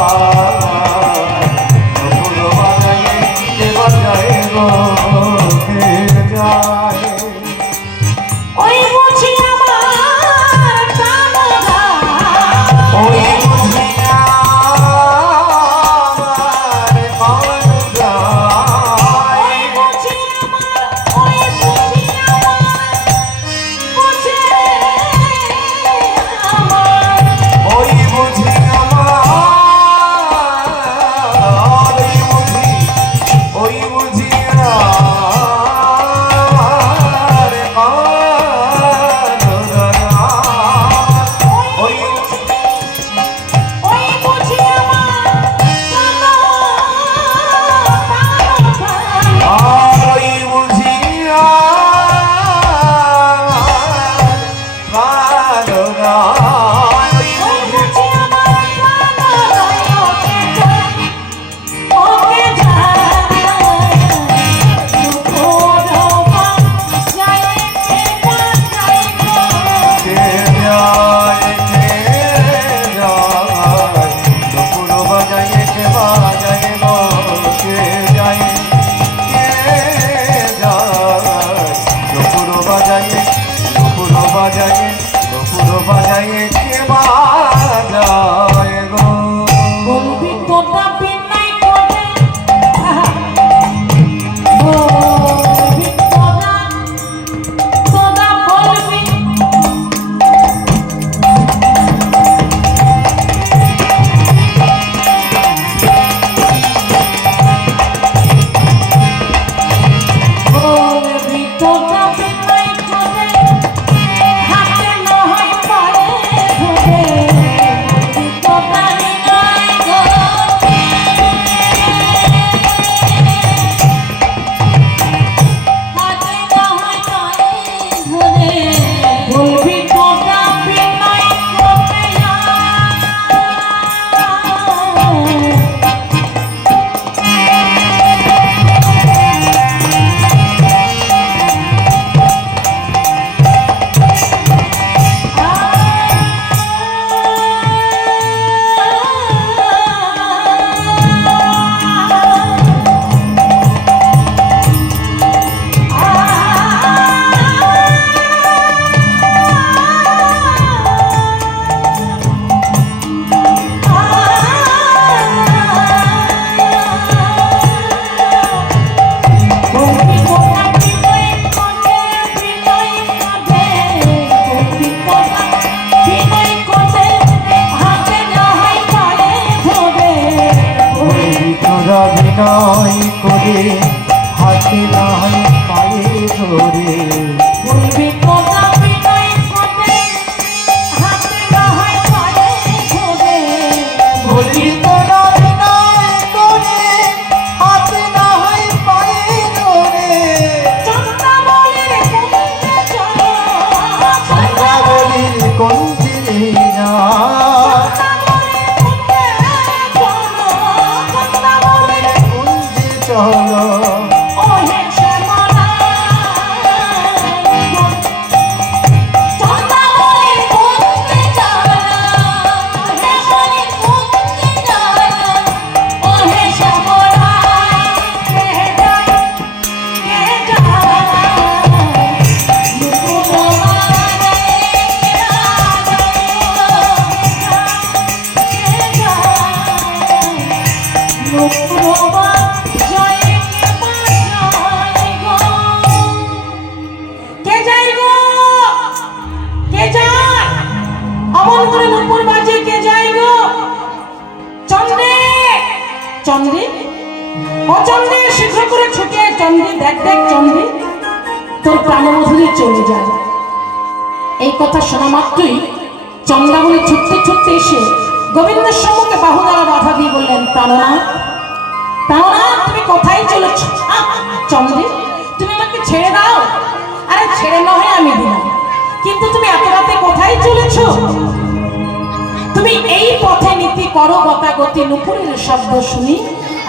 নুপুর বাজায়ে কে বাজায়ে গো কে যায় ওই বুঝি আমার প্রাণঘাত ওই বুঝিয়া আমার পাওয়ার যায় ওই বুঝি আমার ওই বুঝি আমার বুঝে আমার ওই বুঝি আমার ওই বুঝি আমার পাওয়ার যায় ওই ওই বুঝি আমার প্রাণঘাত আর ওই বুঝিয়া প্রাণরায় ওই বুঝি আমার প্রাণঘাত ওকে যাই ওকে যাই নুপুরবা যাই কে যাই গো কে যায় কে যায় নুপুর বাজায়ে কে বাজায়ে গো কে যায় কে যায় নুপুর বাজায়ে নুপুর বাজায়ে নুপুর বাজায়ে কে বাজায়ে গো বলবি তোটা বিনাই করে বলবি তোটা তোটা বলবি বলবি তোটা বিনাই করে হাতে নয় পায়ে ধরে বলবি তোটা বিনাই করে হাতে নয় পায়ে ধরে বলবি তোটা বিনাই করে বলবি তোটা বিনাই করে বিনাই করে বলবি তোটা বিনাই করে হাতে নয় পায়ে ধরে ওই তোরা বিনয় করে হাতে নাই পায়ে ধরে বলবি তোটা বিনাই করে হাতে নয় পায়ে ধরে বলি তোরা বিনয় করে হাতে নাই পায়ে ধরে চন্দ্রা বলে কুঞ্জে চলো আমরা বলি কঞ্চিরে যা চন্দ্রা বলে কুঞ্জে চলো ওহে শ্যামলা চন্দ্রা বলে কুঞ্জে চলো হে বলে কুঞ্জে চলো ওহে শ্যামলা কে যায় কে যায় নুপুর করে ছুটে চন্দ্রী, দেখ দেখ চন্দ্রী, তোর প্রাণবধূ চলে যায়। এই কথা শোনা মাত্রই চন্দ্রাবলী ছুটতে ছুটতে এসে গোবিন্দের সম্মুখে বাহু দ্বারা বাধা দিয়ে বললেন, প্রাণনাথ, প্রাণনাথ, তুমি কোথায় চলেছ? চন্দ্রী, তুমি আমাকে ছেড়ে দাও। আরে ছেড়ে নয় আমি দিলাম, কিন্তু তুমি এত রাতে কোথায় চলেছ? তুমি এই পথে নীতি করো গতাগতি, নুপুরের শব্দ শুনি,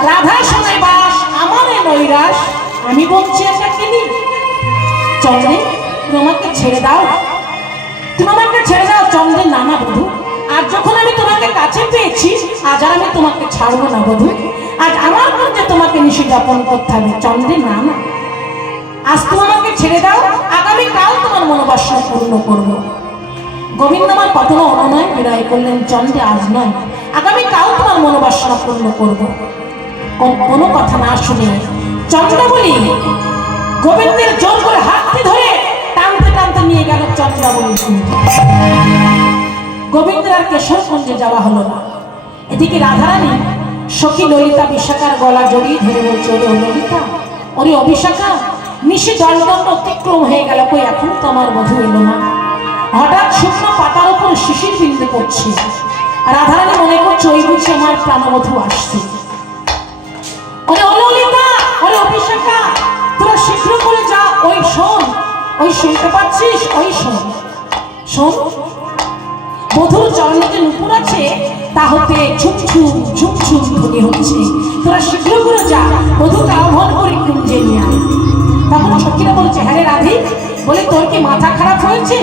রাধা শোনে বাস, আমারে নৈরাস, আমি বলছি আপনাকে নি। চন্দ্রী, তুমি আমাকে ছেড়ে দাও, তুমি আমাকে ছেড়ে দাও। চন্দ্রী, না না বধূ, আজ যখন আমি তোমাকে কাছে পেয়েছি, আজ আর আমি তোমাকে ছাড়বো না বধূ, আজ আমার মধ্যে তোমাকে নিষেধ যাপন করতে হবে। চন্দ্রী, না না, আজ তুমি আমাকে ছেড়ে দাও, আগামীকাল তোমার মনোবাসনা পূর্ণ করবো। গোবিন্দ আমার কত অনুনয় বিনয় করলেন, চন্দ্রে আজ নয়, আগামীকাল তোমার মনোবাসনা পূর্ণ করবো। কোনো কথা না শুনে চন্দ্রাবলী গোবিন্দের জোর করে হাতটি ধরে টানতে টানতে নিয়ে গেল চন্দ্রাবলী। গোবিন্দের আর কেশরকুঞ্জে যাওয়া হলো না। এদিকে রাধারানী সখী ললিতা বিশাখার গলা জড়িয়ে ধরে বলছে, ওরে ললিতা, ওরে অবিশাখা, নিশি দণ্ডদণ্ড অতিক্রম হয়ে গেল, কই এখন তো আমার বধূ এলো না। হঠাৎ শুকনো পাতার উপর শিশির বিন্দু পড়ছে। রাধারানী মনে করছে ওই বুঝি আমার প্রাণবধূ আসছে। ওরে ললিতা, ওরে অবিশাখা, তোরা শীঘ্র করে যা, ওই শোন, ওই শুনতে পাচ্ছিস, ওই শোন, শোন, বধূর চরণে যে নুপুর আছে তা হতে ঝুমঝুম ঝুমঝুম ধ্বনি হচ্ছে। তোরা শীঘ্র করে যা, বধূকে আহ্বান করে কুঞ্জে নিয়ে আয়। তখন সখীরা বলছে, হ্যাঁ রে রাধি, বলে তোর কি মাথা খারাপ হয়েছে?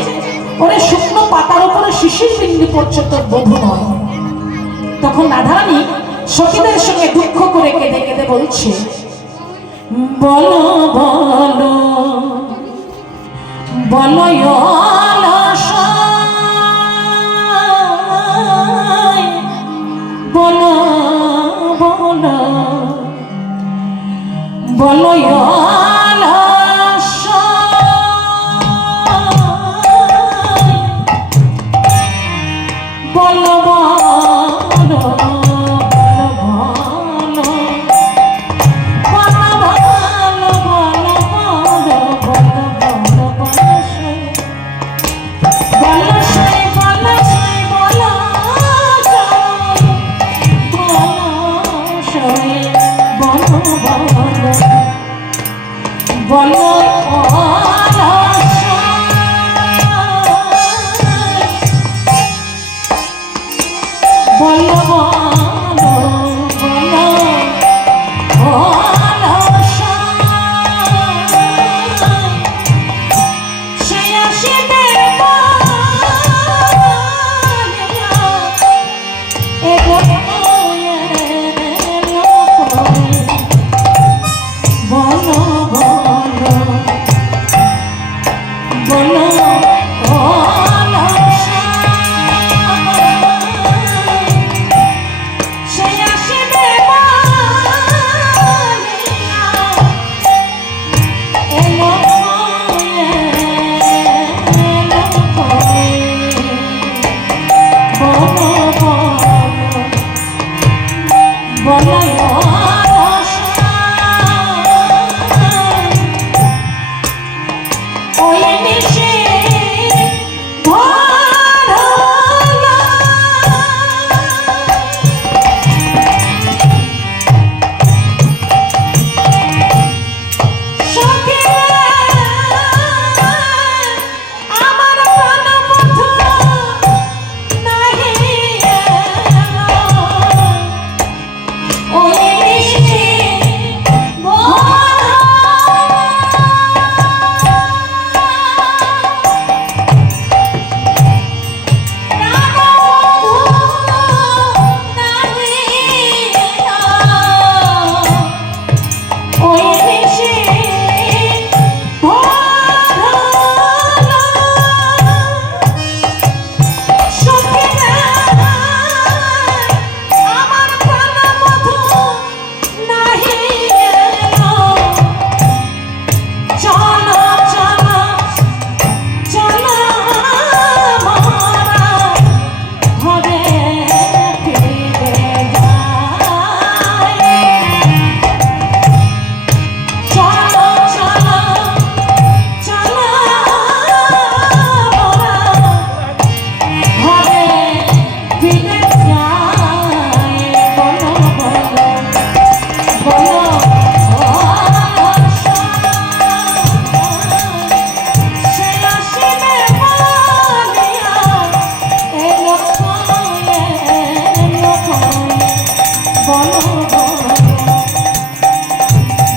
ওরে শুকনো পাতার উপরে শিশির বিন্দু পড়ছে, তোর বধূ নয়। তখন রাধারানী সখীদের সঙ্গে দুঃখ করে কেঁদে কেঁদে বলছে, বলো বলো বলো বলো বলো বলো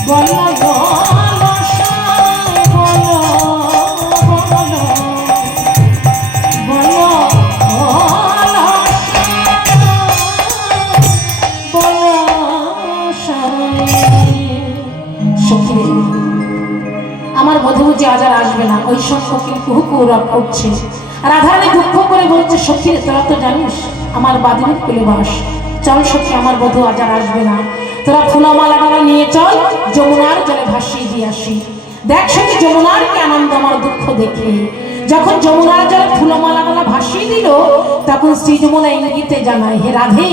বলো বলো সাই বলো বলো বলো বলো বলো সাই। সখী রে, আমার বধূ যে আজ আর আসবে না, ওই সব কোকিল কুহু কুহু রাগ করছে। আর রাধারানী দুঃখ করে বলছে, সখী রে, তোরা তো জানিস আমার বাদিনীর কুলে বাস, চল সখী, আমার বধূ আজ আর আসবে না, তোরা ফুলমালা ডালা নিয়ে চল, যমুনার জলে ভাসিয়ে দিয়ে আসি। দেখ সখী, যমুনার কি আনন্দ আমার দুঃখ দেখে। যখন যমুনার জলে ফুলমালা ডালা ভাসিয়ে দিল, তখন শ্রী যমুনা ইঙ্গিতে জানায়, হে রাধে,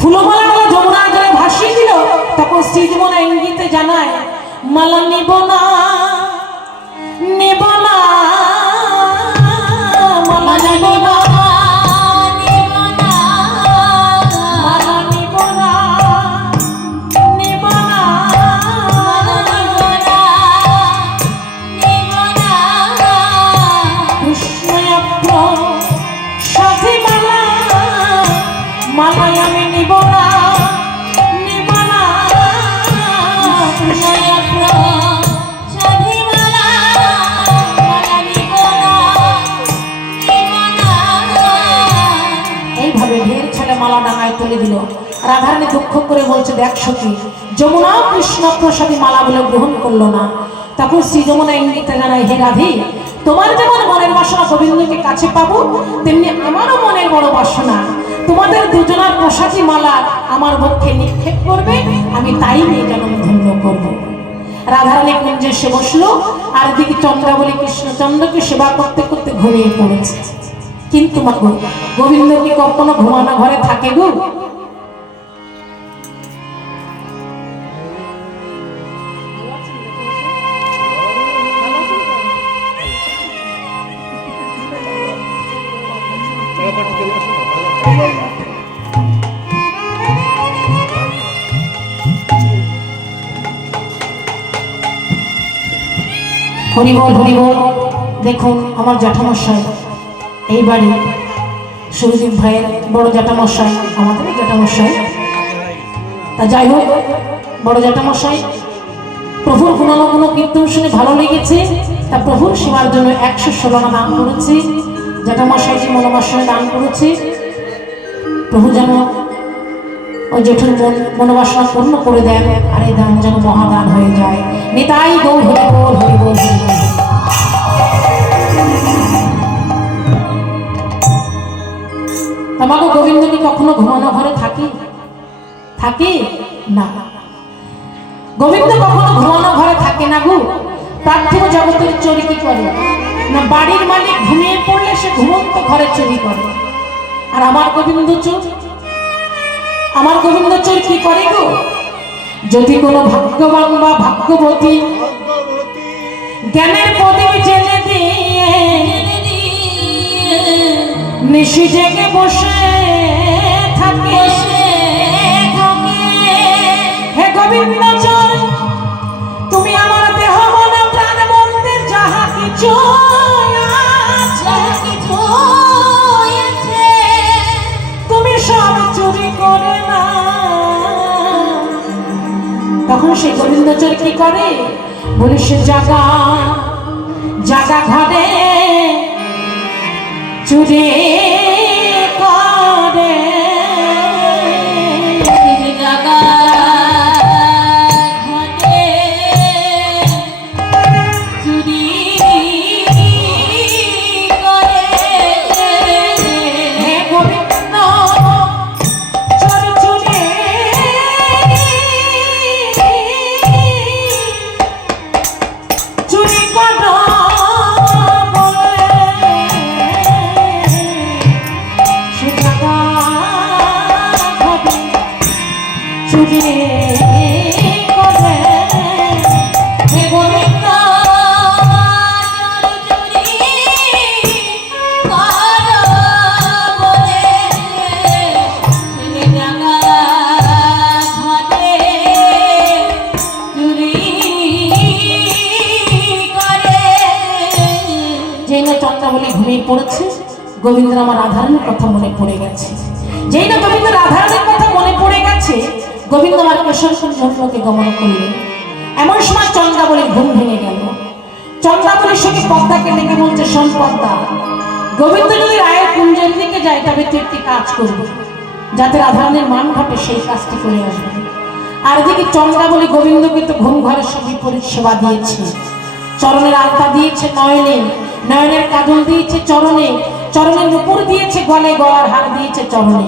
ফুলমালা ডালা যমুনার জলে ভাসিয়ে দিল, তখন শ্রী যমুনা ইঙ্গিতে জানায়, মালা নিব না নেব না, মালা নিব না মালা নিব না নেব না, কৃষ্ণয়াপ্র সাথে মালা, মালায় আমি নিব না নিব না, কৃষ্ণয়াপ্র মালা ডাঙায় তুলে দিল। রাধারানী দুঃখ করে বলছে, দেখ সখী, যমুনা কৃষ্ণ প্রসাদী মালা বলে গ্রহণ করলো না। তখন শ্রী যমুনা ইঙ্গিতে জানায়, হে রাধে, তোমার যেমন মনের বাসনা গোবিন্দকে কাছে পাবো, তেমনি আমারও মনের বড় বাসনা, তোমাদের দুজনার প্রসাদী মালা আমার বক্ষে নিক্ষেপ করবে, আমি তাই নিয়ে জন্ম ধন্য করবো। রাধারানী কুঞ্জে সে বসলো, আর দিকে চন্দ্রাবলী কৃষ্ণচন্দ্রকে সেবা করতে করতে ঘুমিয়ে পড়েছে। কিন্তু মাগো, গোবিন্দ কি কখনো ঘুমানো ঘরে থাকে গো? হরিবল হরিবল। দেখুন আমার জ্যাঠামশাই এই বাড়ি, সুরদীপ ভাইয়ের বড় জ্যাঠামশাই, আমাদের জ্যাঠামশাই। তা যাই হোক, বড় জ্যাঠামশাই প্রভুর গুণানুগুণ কীর্তন শুনে ভালো লেগেছে, তা প্রভুর সেবার জন্য 116 আনা দান করেছে। জ্যাঠামশাইটি মনোবাসনে দান করেছে। প্রভু যেন ওই জেঠুর মনোবাসনা পূর্ণ করে দেন, আর এই দান যেন মহাদান হয়ে যায়। নিতাই গৌর হরি বল হরি বল হরি বল। তোমাকে গোবিন্দ কি কখনো ঘুমানো ঘরে থাকে? থাকে না। গোবিন্দ কখনো ঘুমানো ঘরে থাকে না গো। পার্থিব জগতের চোরি কি করে না, বাড়ির মালিক ঘুমিয়ে পড়লে সে ঘুমন্ত ঘরে চুরি করে। আর আমার গোবিন্দ চোর, আমার গোবিন্দ চোর কি করে গো? যদি কোনো ভাগ্যবান বা ভাগ্যবতী জ্ঞানের প্রদীপ জেলে দিয়ে নিশি জেগে বসে থাকে, হে গোবিন্দ চোর, তুমি আমার দেহ মন প্রাণ বলতে যাহা কিছু তুমি সব চুরি করে না। তখন সেই গোবিন্দ চোর কি করে? বলে সে জাগা জাগা ঘরে চুরি করে, জাগা ঘটে চুরি করে, হে গোবিন্দ চোর চুরি চুরি করো বলে সে জাগা ঘটে চুরি করে। হে গোবিন্দ চুরি করো বলে জাগা ঘটে চুরি করে। যেই না চন্দ্রাবলী ঘুমিয়ে পড়েছে, গোবিন্দের আমার রাধারানীর কথা মনে পড়ে গেছে। যেই না গোবিন্দ রাধারানীর কথা মনে পড়ে গেছে, জন্মকে গমন করলেন। এমন সময় চন্দ্রাবলীর ঘুম ভেঙে গেল। চন্দ্রাবলীর সঙ্গে পদ্মাকে ডেকে বলছে, শোন পদ্মা, গোবিন্দ যদি রায়ের কুঞ্জের দিকে যায় তবে তুই একটি কাজ করবি, যাতে রাধারানীর মান ঘটে সেই কাজটি করে আসবে। আর এদিকে চন্দ্রাবলী গোবিন্দকে তো ঘুম ঘরের সব বিপরীত সেবা দিয়েছে। চরণের আলতা দিয়েছে নয়নে, নয়নের কাজল দিয়েছে চরণে, চরণের নুপুর দিয়েছে গলে, গলার হার দিয়েছে চরণে,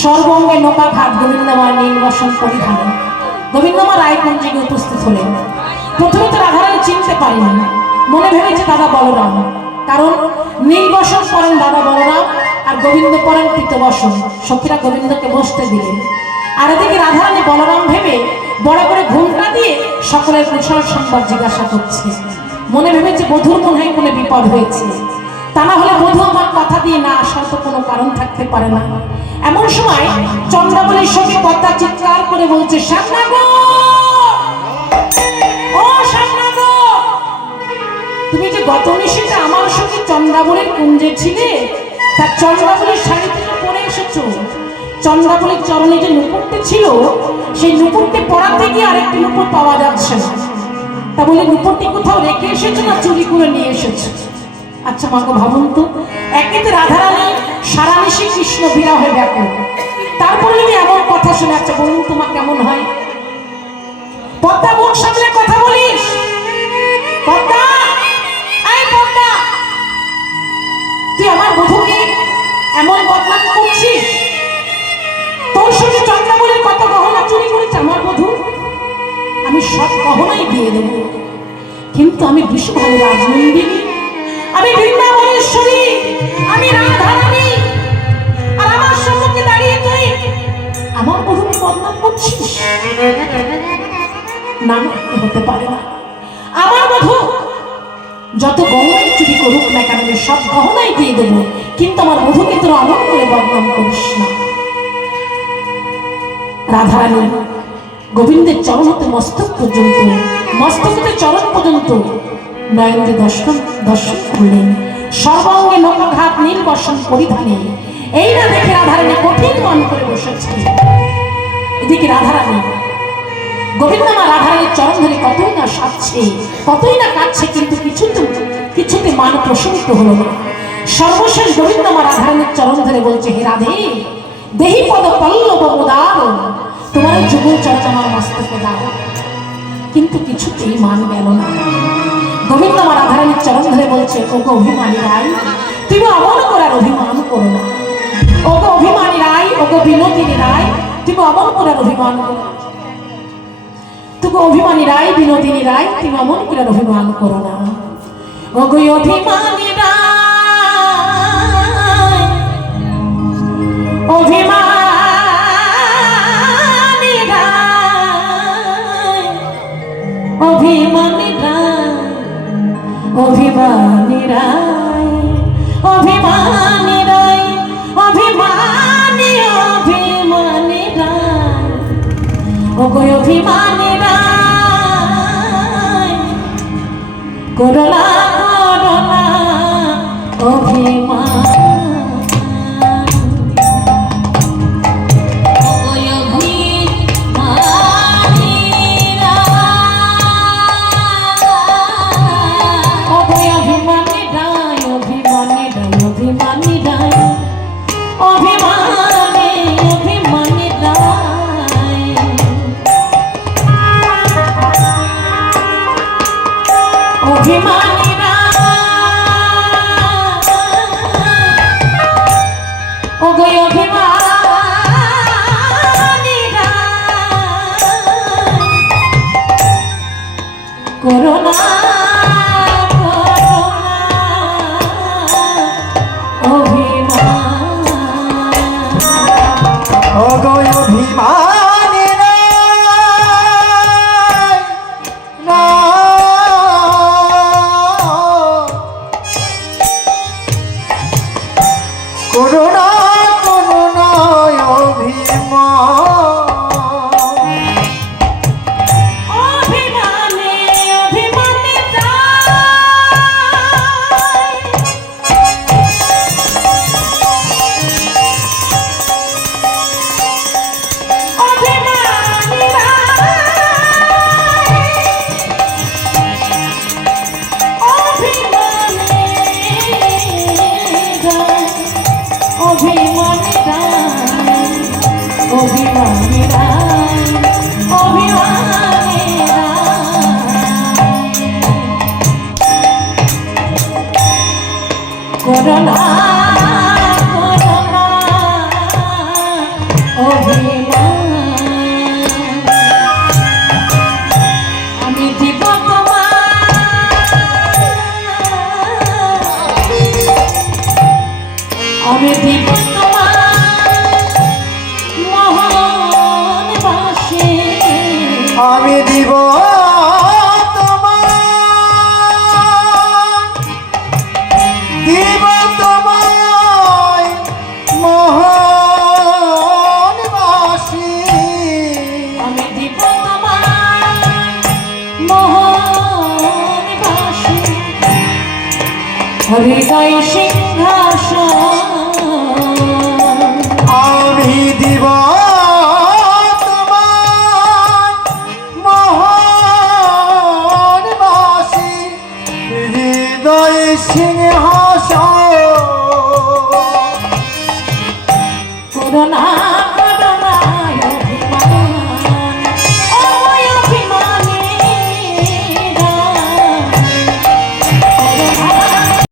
সর্বঙ্গে নৌকা ঘাট গোবিন্দমার নীলবসন পরিধানে গোবিন্দমা রায়কুঞ্জে উপস্থিত হলেন। প্রথমে তো রাধারানী চিনতে পারেনি, মনে ভেবেছে দাদা বলরাম, কারণ নীলবসন পরেন দাদা বলরাম আর গোবিন্দ পরেন পীতবসন। সখীরা গোবিন্দকে বসতে দিলেন। আর এদিকে রাধারানী বলরাম ভেবে বড় করে ঘুমটা দিয়ে সকলের কুশল সংবাদ জিজ্ঞাসা করছে। মনে ভেবেছে বধুর মনে হয় কোনো বিপদ হয়েছে, তা না হলে বধূ আমার কথা দিয়ে না আসার তো কোনো কারণ থাকতে পারে না। এমন সময় চন্দ্রাবলীর সঙ্গে পদ্মা চিৎকার করে বলছে, শ্যামনা গো, ও শ্যামনা গো, তুমি যে গত নিশীতে আমার সঙ্গে চন্দ্রাবলীর কুঞ্জে ছিলে, তার চন্দ্রাবলীর শাড়ি থেকে পরে এসেছো। চন্দ্রাবলীর চরণে যে নুপুরটি ছিল, সেই নুপুরটি পরাতে গিয়ে আরেকটি নুপুর পাওয়া যাচ্ছে না। তা বলে নুপুরটি কোথাও রেখে এসেছো না চুরি করে নিয়ে এসেছো? আচ্ছা মাকে ভাবুন তো, একেতে রাধারানী সারা নিশি কৃষ্ণ বিরহে ব্যাকুল, তারপরে যদি এমন কথা শুনে, আচ্ছা বলুন তোমার কেমন হয়? পদ্মা, মুখ সামনে কথা বলিস। পদ্মা, এই পদ্মা, তুই আমার বধূকে এমন বদনাম করছিস? তোর সঙ্গে চন্দ্রাবলীর কত গহনা চুরি করেছে আমার বধূ, আমি সব গহনাই দিয়ে দেব, কিন্তু আমি বিশ্বভানু রাজনন্দিনী, আমি বৃন্দাবনেশ্বরী, আমি রাধারানী, আর আমার সম্মুখে দাঁড়িয়ে তুই আমার বধূকে বদনাম করছিস? না, হতে পারে না। আমার বধূ যত গহনাই চুরি করুক না কেন, আমি সব গহনাই দিয়ে দেবো, কিন্তু আমার বধূকে তোর আমল করে বদনাম করিস না। রাধারানী গোবিন্দের চরণ হতে মস্তক পর্যন্ত, মস্তক হতে চরণ পর্যন্ত নয়নকে দর্শন করলেন। সর্বাঙ্গে নৌকাঘাত নীলবসন পরিধানে। এই না দেখে রাধারানী কঠিন মন করে বসেছে। এদিকে রাধারানী গোবিন্দমা রাধারানীর চরণ ধরে কতই না সাজছে, কতই না কাঁদছে, কিন্তু কিছুতে মান প্রশমিত হলো না। সর্বশেষ গোবিন্দমা রাধারানীর চরণ ধরে বলছে, হে রাধে, দেহি পদ পল্লব উদার, তোমার যুগল চরণ আমার মস্তকে দাও। কিন্তু কিছুতেই মান গেল না। গোবিন্দমা রাধারানীর চরণ ধরে বলছে, ওগো অভিমানী রায়, তুমি অমন করার অভিমান করো না। ওগো অভিমানী রায়, ওগো বিনোদিনী রায়, তুমি অমন করার অভিমান করো না। তুমি অভিমানী রায়, বিনোদিনী রায়, তুমি অমন করার অভিমান করো না। ওগো অভিমানী রায়, অভিমানী রায়, অভিমানী রায়, অভিমানী রায়, অভিমানী রায়, অভিমানী, অভিমানী রায়, ওগো অভিমানী রায়, করোনা করোনা অভিমান। করোনা অভিমান, ওগো অভিমানী রায়, আমি দিব তোমায় দিব তোমায় মোহনবাসী আমি দিব তোমায় মোহনবাসী হৃদয়